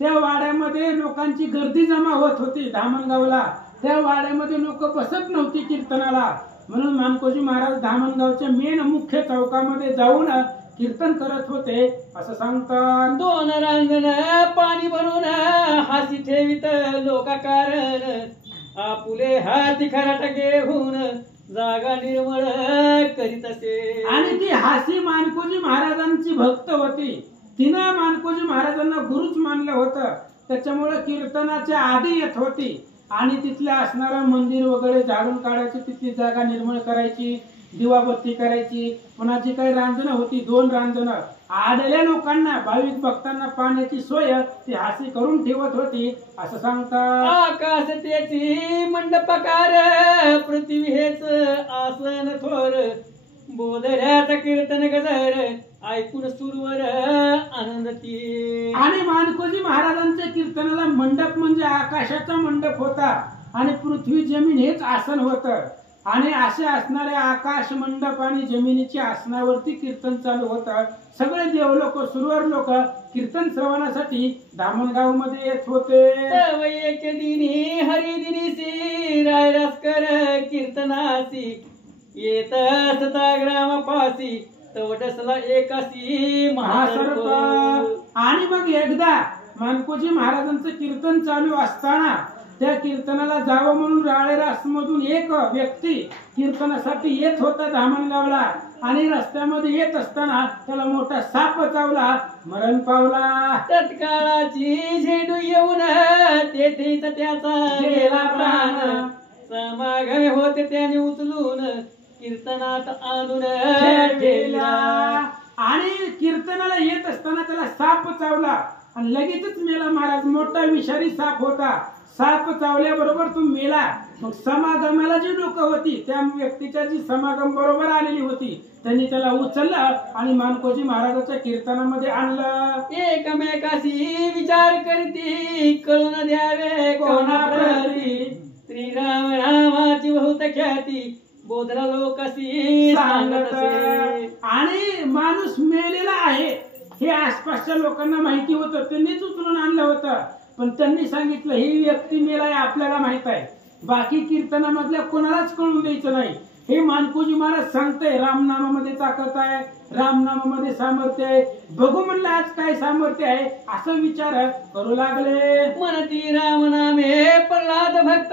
त्या वाड्यामध्ये लोकांची गर्दी जमा होत होती धामणगावला. त्या वाड्यामध्ये लोक बसत नव्हती कीर्तनाला, म्हणून मानकोजी महाराज धामणगावच्या मेन मुख्य चौकामध्ये जाऊन कीर्तन करत होते असं सांगतात. दोन रांगण पाणी भरून हासी ठेवीत लोका कारण, आपुले हाती खराट घेऊन जागा निर्मळ करीत असे. आणि ती हासी मानकोजी महाराजांची भक्त होती. तिनं मानकोजी महाराजांना गुरुच मानलं होतं. त्याच्यामुळे कीर्तनाच्या आधी येत होती आणि तिथल्या असणारं मंदिर वगैरे झाडून काढायची, तिथली जागा निर्मळ करायची, दिवाबत्ती करायची. पुन्हा जी काही रांजणं होती 2 रांजणं, आलेल्या लोकांना भाविक भक्तांना पाण्याची सोय ती हासी करून ठेवत होती असं सांगतात. आकाश त्याची मंडपकार, पृथ्वी हेच आसन थोर, बोधऱ्याचा कीर्तन गजर, ऐकून सुरवर आनंदती. आणि मानकोजी महाराजांच्या कीर्तनाला मंडप म्हणजे आकाशाचा मंडप होता आणि पृथ्वी जमीन हेच आसन होतं. आणि असे असणारे आकाश मंडप आणि जमिनीच्या आसनावरती कीर्तन चालू होतं. सगळे देवलोक सुरवर लोक कीर्तन श्रवणासाठी धामणगाव मध्ये येत होते. तव एक दिनी हरी दिनीसी रायरास कर कीर्तनासी, येत असता ग्रामपासी तव डसला एकासी महासर्प. महासर्प. आणि मग एकदा मानकोजी महाराजांचं कीर्तन चालू असताना त्या कीर्तनाला जावं म्हणून राळेरास मधून एक व्यक्ती कीर्तनासाठी येत होता धामणगावला. आणि रस्त्यामध्ये येत असताना त्याला मोठा साप चावला, मरण पावला. तत्काळाची झेंडू येऊन तेथेच त्याचा गेला प्राण, समागमे होते त्याने उचलून कीर्तनात आणून ठेवला. आणि कीर्तनाला येत असताना त्याला साप चावला आणि लगेचच मेला महाराज. मोठा विषारी साप होता. साप चावल्याबरोबर तो मेला. मग समागमाला जी लोक होती त्या व्यक्तीच्या जी समागम बरोबर आलेली होती त्यांनी त्याला उचललं आणि मानकोजी महाराजाच्या कीर्तनामध्ये आणलं. एकमेकाशी विचार करती कळून द्यावे कोणाप्रती, श्रीराम रामाची बहुत ख्याती बोधरा लोकाशी सांगत असे. आणि माणूस मेलेला आहे हे आसपासच्या लोकांना माहिती होतं. त्यांनीच उचलून आणलं होतं. पण त्यांनी सांगितलं ही व्यक्ती मेलाय आपल्याला माहित आहे, बाकी कीर्तनामधल्या कोणालाच कळून द्यायचं नाही. हे मानकोजी महाराज सांगताय रामनामामध्ये ताकद आहे, रामनामामध्ये सामर्थ्य आहे. बघू म्हणलं आज काय सामर्थ्य आहे असं विचार करू लागले. म्हणती राम नामे प्रल्हाद भक्त,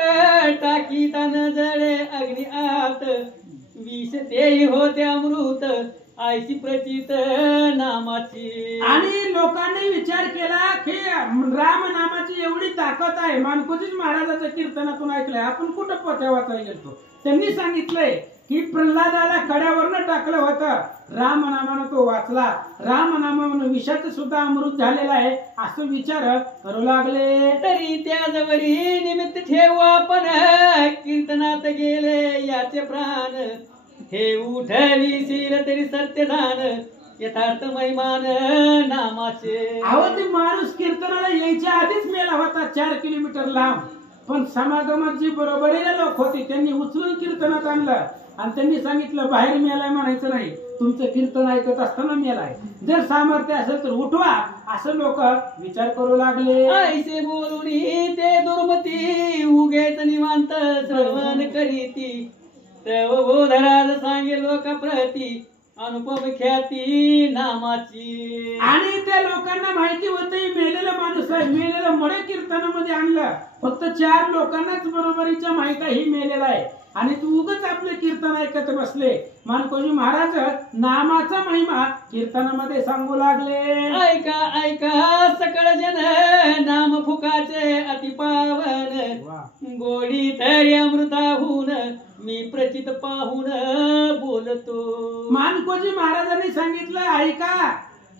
टाकीता न जळे अग्नी आत, विष तेही होते अमृत आयची प्रचित नामाची. आणि लोकांनी विचार केला की राम नामाची एवढी ताकद आहे. मानकोजी महाराजाच्या कीर्तनातून ऐकलंय. आपण कुठं पोथ्या वाचायला गेलतो. त्यांनी सांगितलंय की प्रल्हादाला कड्यावरनं टाकलं होतं, रामनामानं तो वाचला, रामनामानं विषाचं सुद्धा अमृत झालेला आहे असं विचार करू लागले. तरी त्याजवरी निमित्त ठेवू आपण, कीर्तनात गेले याचे प्राण, हे उठविशील तरी सत्य जाण, यथार्थ महिमान नामाचे. अहो ते माणूस कीर्तनाला यायच्या आधीच मेला होता 4 किलोमीटर लांब. पण समागमात जी बरोबरीला लोक होते त्यांनी उचलून कीर्तनात आणलं आणि त्यांनी सांगितलं बाहेर मेलाय म्हणायचं नाही, तुमचं कीर्तन ऐकत असताना मेलाय. जर सामर्थ्य असेल तर उठवा असं लोक विचार करू लागले. ऐसे बोलून ते दुर्मती उगेच निवांत श्रवण करीती, तव बोधराज सांगे लोक प्रती अनुपम ख्याती नामाची. आणि त्या लोकांना माहिती होतं मेलेला माणूस आहे, मेलेलं मळे कीर्तनामध्ये आणलं. फक्त 4 लोकांनाच बरोबरीच्या माहित आहे ही मेलेला आहे. आणि तू उगाच आपले कीर्तन ऐकत बसले. मानकोजी महाराज नामाचा महिमा कीर्तनामध्ये सांगू लागले. ऐका ऐका सकळ जन नाम फुकाचे अति पावन, गोडी तरी अमृताहून मी प्रचित पाहून बोलतो. मानकोजी महाराजांनी सांगितलं ऐका,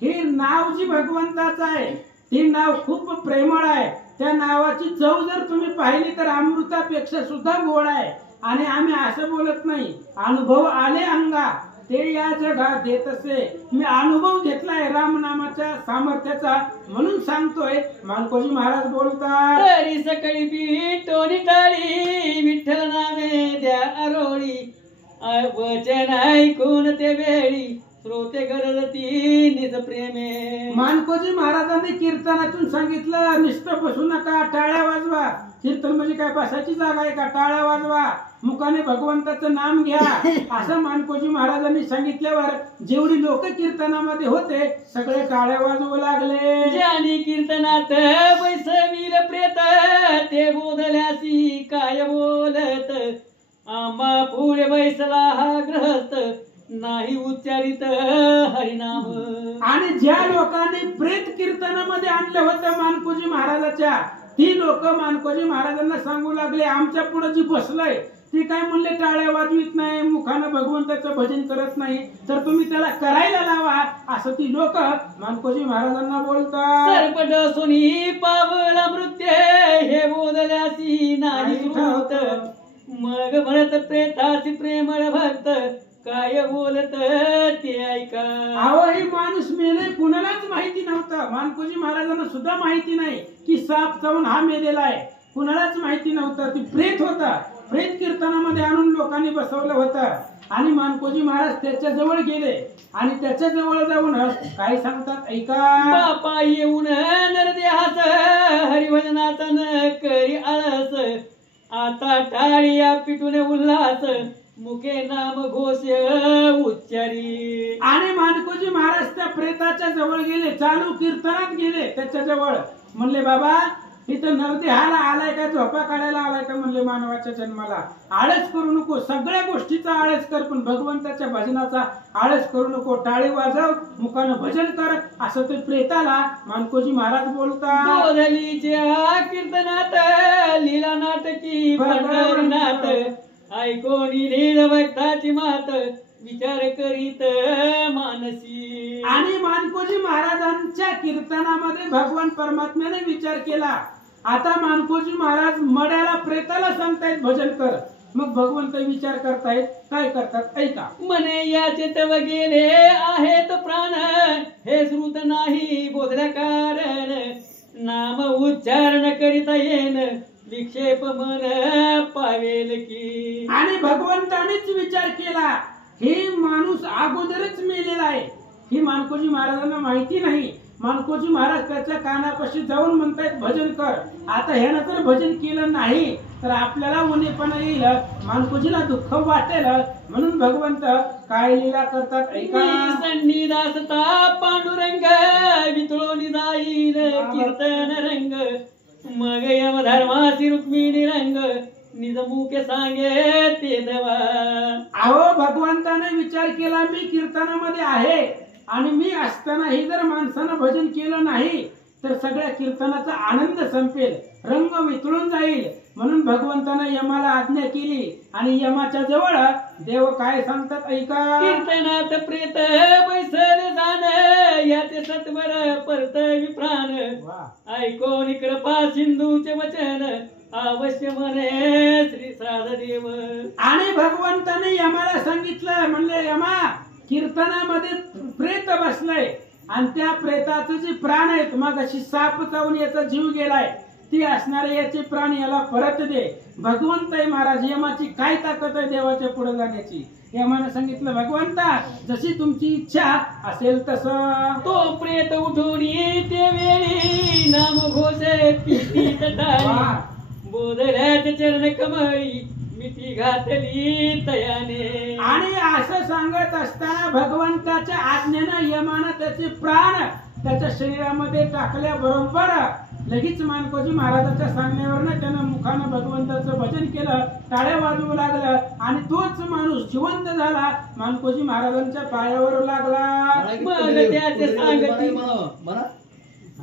हे नाव जी भगवंताचं आहे ते नाव खूप प्रेमळ आहे. त्या नावाची चव जर तुम्ही पाहिली तर अमृतापेक्षा सुद्धा गोड आहे. आणि आम्ही असं बोलत नाही, अनुभव आले अंगा ते या जगात देत असे. मी अनुभव घेतलाय रामनामाच्या सामर्थ्याचा म्हणून सांगतोय. मानकोजी महाराज बोलतात. तरी सकळी पिटोनी टाळी विठ्ठल नामे द्या आरोळी, वचन ऐकून ते वेळी श्रोते गरजती निज प्रेमे. मानकोजी महाराजांनी कीर्तनातून सांगितलं नुसतं बसू नका, टाळ्या वाजवा. कीर्तन म्हणजे काय बसायची जागा आहे का? टाळ्या वाजवा, मुखाने भगवंताचं नाम घ्या असं मानकोजी महाराजांनी सांगितल्यावर जेवढी लोक कीर्तनामध्ये होते सगळे टाळ्या वाजवू लागले. ज्यानी कीर्तनात बैसवील प्रेत, ते बोधल्यासी काय बोलत, आम्हा पुढे बैसला हा ग्रहस्थ नाही उच्चारित हरिनाम. आणि ज्या लोकांनी प्रेत कीर्तनामध्ये आणलं होतं मानकोजी महाराजाच्या, ती लोक मानकोजी महाराजांना सांगू लागले, आमच्या पुढे जी बसलंय ती काय म्हणले टाळ्या वाजवीत नाही, मुखानं भगवंताचं भजन करत नाही, तर तुम्ही त्याला करायला लावा, असं ती लोक मानकोजी महाराजांना बोलतात. सरपट सोनी पावला मृत्य हे बोलल्यासी नाही श्रुत. मग म्हणत प्रेतासी प्रेमळ भक्त काय बोलत ते ऐका. अहो हे माणूस मेले कुणालाच माहिती नव्हतं. मानकोजी महाराजांना सुद्धा माहिती नाही की साप चावून हा मेलेला आहे, कुणालाच माहिती नव्हतं. ती प्रेत होता. प्रेत कीर्तनामध्ये आणून लोकांनी बसवलं होतं. आणि मानकोजी महाराज त्याच्या जवळ गेले आणि त्याच्या जवळ जाऊन काय सांगतात ऐका. बापा येऊन नरदेहास हरिभजनाचा न करी आळस. आता टाळिया पिटून उल्हास मुखे नाम घोष उच्चारी. आणि मानकोजी महाराज त्या प्रेताच्या जवळ गेले, चालू कीर्तनात गेले त्याच्या जवळ. म्हणले बाबा इथं नरदेहाला आलाय का, झोपा काढायला आलाय का, म्हणले मानवाच्या जन्माला. आळस करू नको, सगळ्या गोष्टीचा आळस कर, पण भगवंताच्या भजनाचा आळस करू नको. टाळी वाजव, मुखानं भजन कर, असं ते प्रेताला मानकोजी महाराज बोलतात. बोधलीच्या कीर्तनात लीला नाटकी पंढरीनाथ. ऐकोनी लील भक्ताची मात विचार करीत मानसी. आणि मानकोजी महाराजांच्या कीर्तनामध्ये भगवान परमात्म्याने विचार केला. आता मानकोजी महाराज मड्याला प्रेताला सांगतायत भजन कर, मग भगवंत विचार करतायत, काय करतात ऐका. मने याचे तव गेले आहेत प्राण हे श्रुत नाही बोधल्या कारण. नाम उच्चारण करिता येन विक्षेप मन पावेल की. आणि भगवंतानेच विचार केला, हे माणूस अगोदरच मेलेला आहे, ही मानकोजी महाराजांना माहिती नाही. मानकोजी महाराज त्याच्या कानापाशी जाऊन म्हणतायत भजन कर. आता ह्यानं जर भजन केलं नाही तर आपल्याला उणेपणा येईल, मानकोजीला दुःख वाटेल, म्हणून भगवंत काय लीला करतात ऐका. संनिदासता पांडुरंग वितळोनी जाईल कीर्तन रंग. मग यम धर्मासी रुक्मिणी रंग निज मुखे सांगे ते देवा. अहो भगवंताने विचार केला, मी कीर्तनामध्ये आहे आणि मी असतानाही जर माणसानं भजन केलं नाही तर सगळ्या कीर्तनाचा आनंद संपेल, रंग वितळून जाईल. म्हणून भगवंताने यमाला आज्ञा केली आणि यमाच्या जवळ देव काय सांगतात ऐका. कीर्तनात प्रेत बैसल जाण याचे सत्वर परत विप्राण. ऐकोन कृपा सिंधूचे वचन अवश्य म्हणे श्री श्राद्धदेव. आणि भगवंताने यमाला सांगितलं, म्हणले यमा कीर्तनामध्ये प्रेत बसलंय आणि त्या प्रेताचे जे प्राण आहेत, मग अशी साप चावून याचा जीव गेलाय, ती असणारे याचे प्राण याला परत दे. भगवंत आहे महाराज, यमाची काय ताकद आहे देवाच्या पुढे जाण्याची. यमाने सांगितलं, भगवंता जशी तुमची इच्छा असेल तसं. तो प्रेत उठून ते वेळी नाम घोषे पिती तटारी. बोधल्याचे चरण कमळी मिठी घातली तयाने. आणि असं सांगत असताना भगवंताच्या आज्ञेनं यमानं त्याचे प्राण त्याच्या शरीरामध्ये टाकल्याबरोबर लगेच मानकोजी महाराजाच्या सांगण्यावरनं त्यानं मुखानं भगवंताचं भजन केलं, टाळ्या वाजवू लागलं आणि तोच माणूस जिवंत झाला, मानकोजी महाराजांच्या पायावर लागला.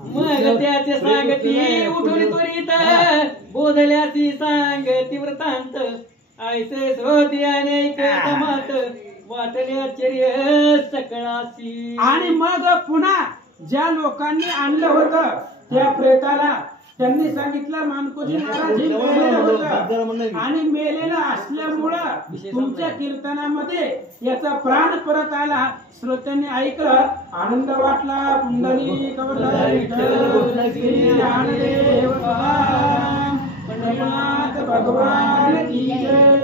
मग त्याचे सांगती उठून त्वरित बोधल्याची सांगती वृत्तांत. ऐसे श्रोती अनेक मात वाटले आश्चर्य सकळासी. आणि मग पुन्हा ज्या लोकांनी आणलं होतं त्या प्रेताला त्यांनी सांगितलं, मानकोजी महाराज हे मेलेलं होतं आणि मेलेलं असल्यामुळं तुमच्या कीर्तनामध्ये याचा प्राण परत आला. श्रोत्यांनी ऐकलं, आनंद वाटला. पुंडलिक भगवान की जय.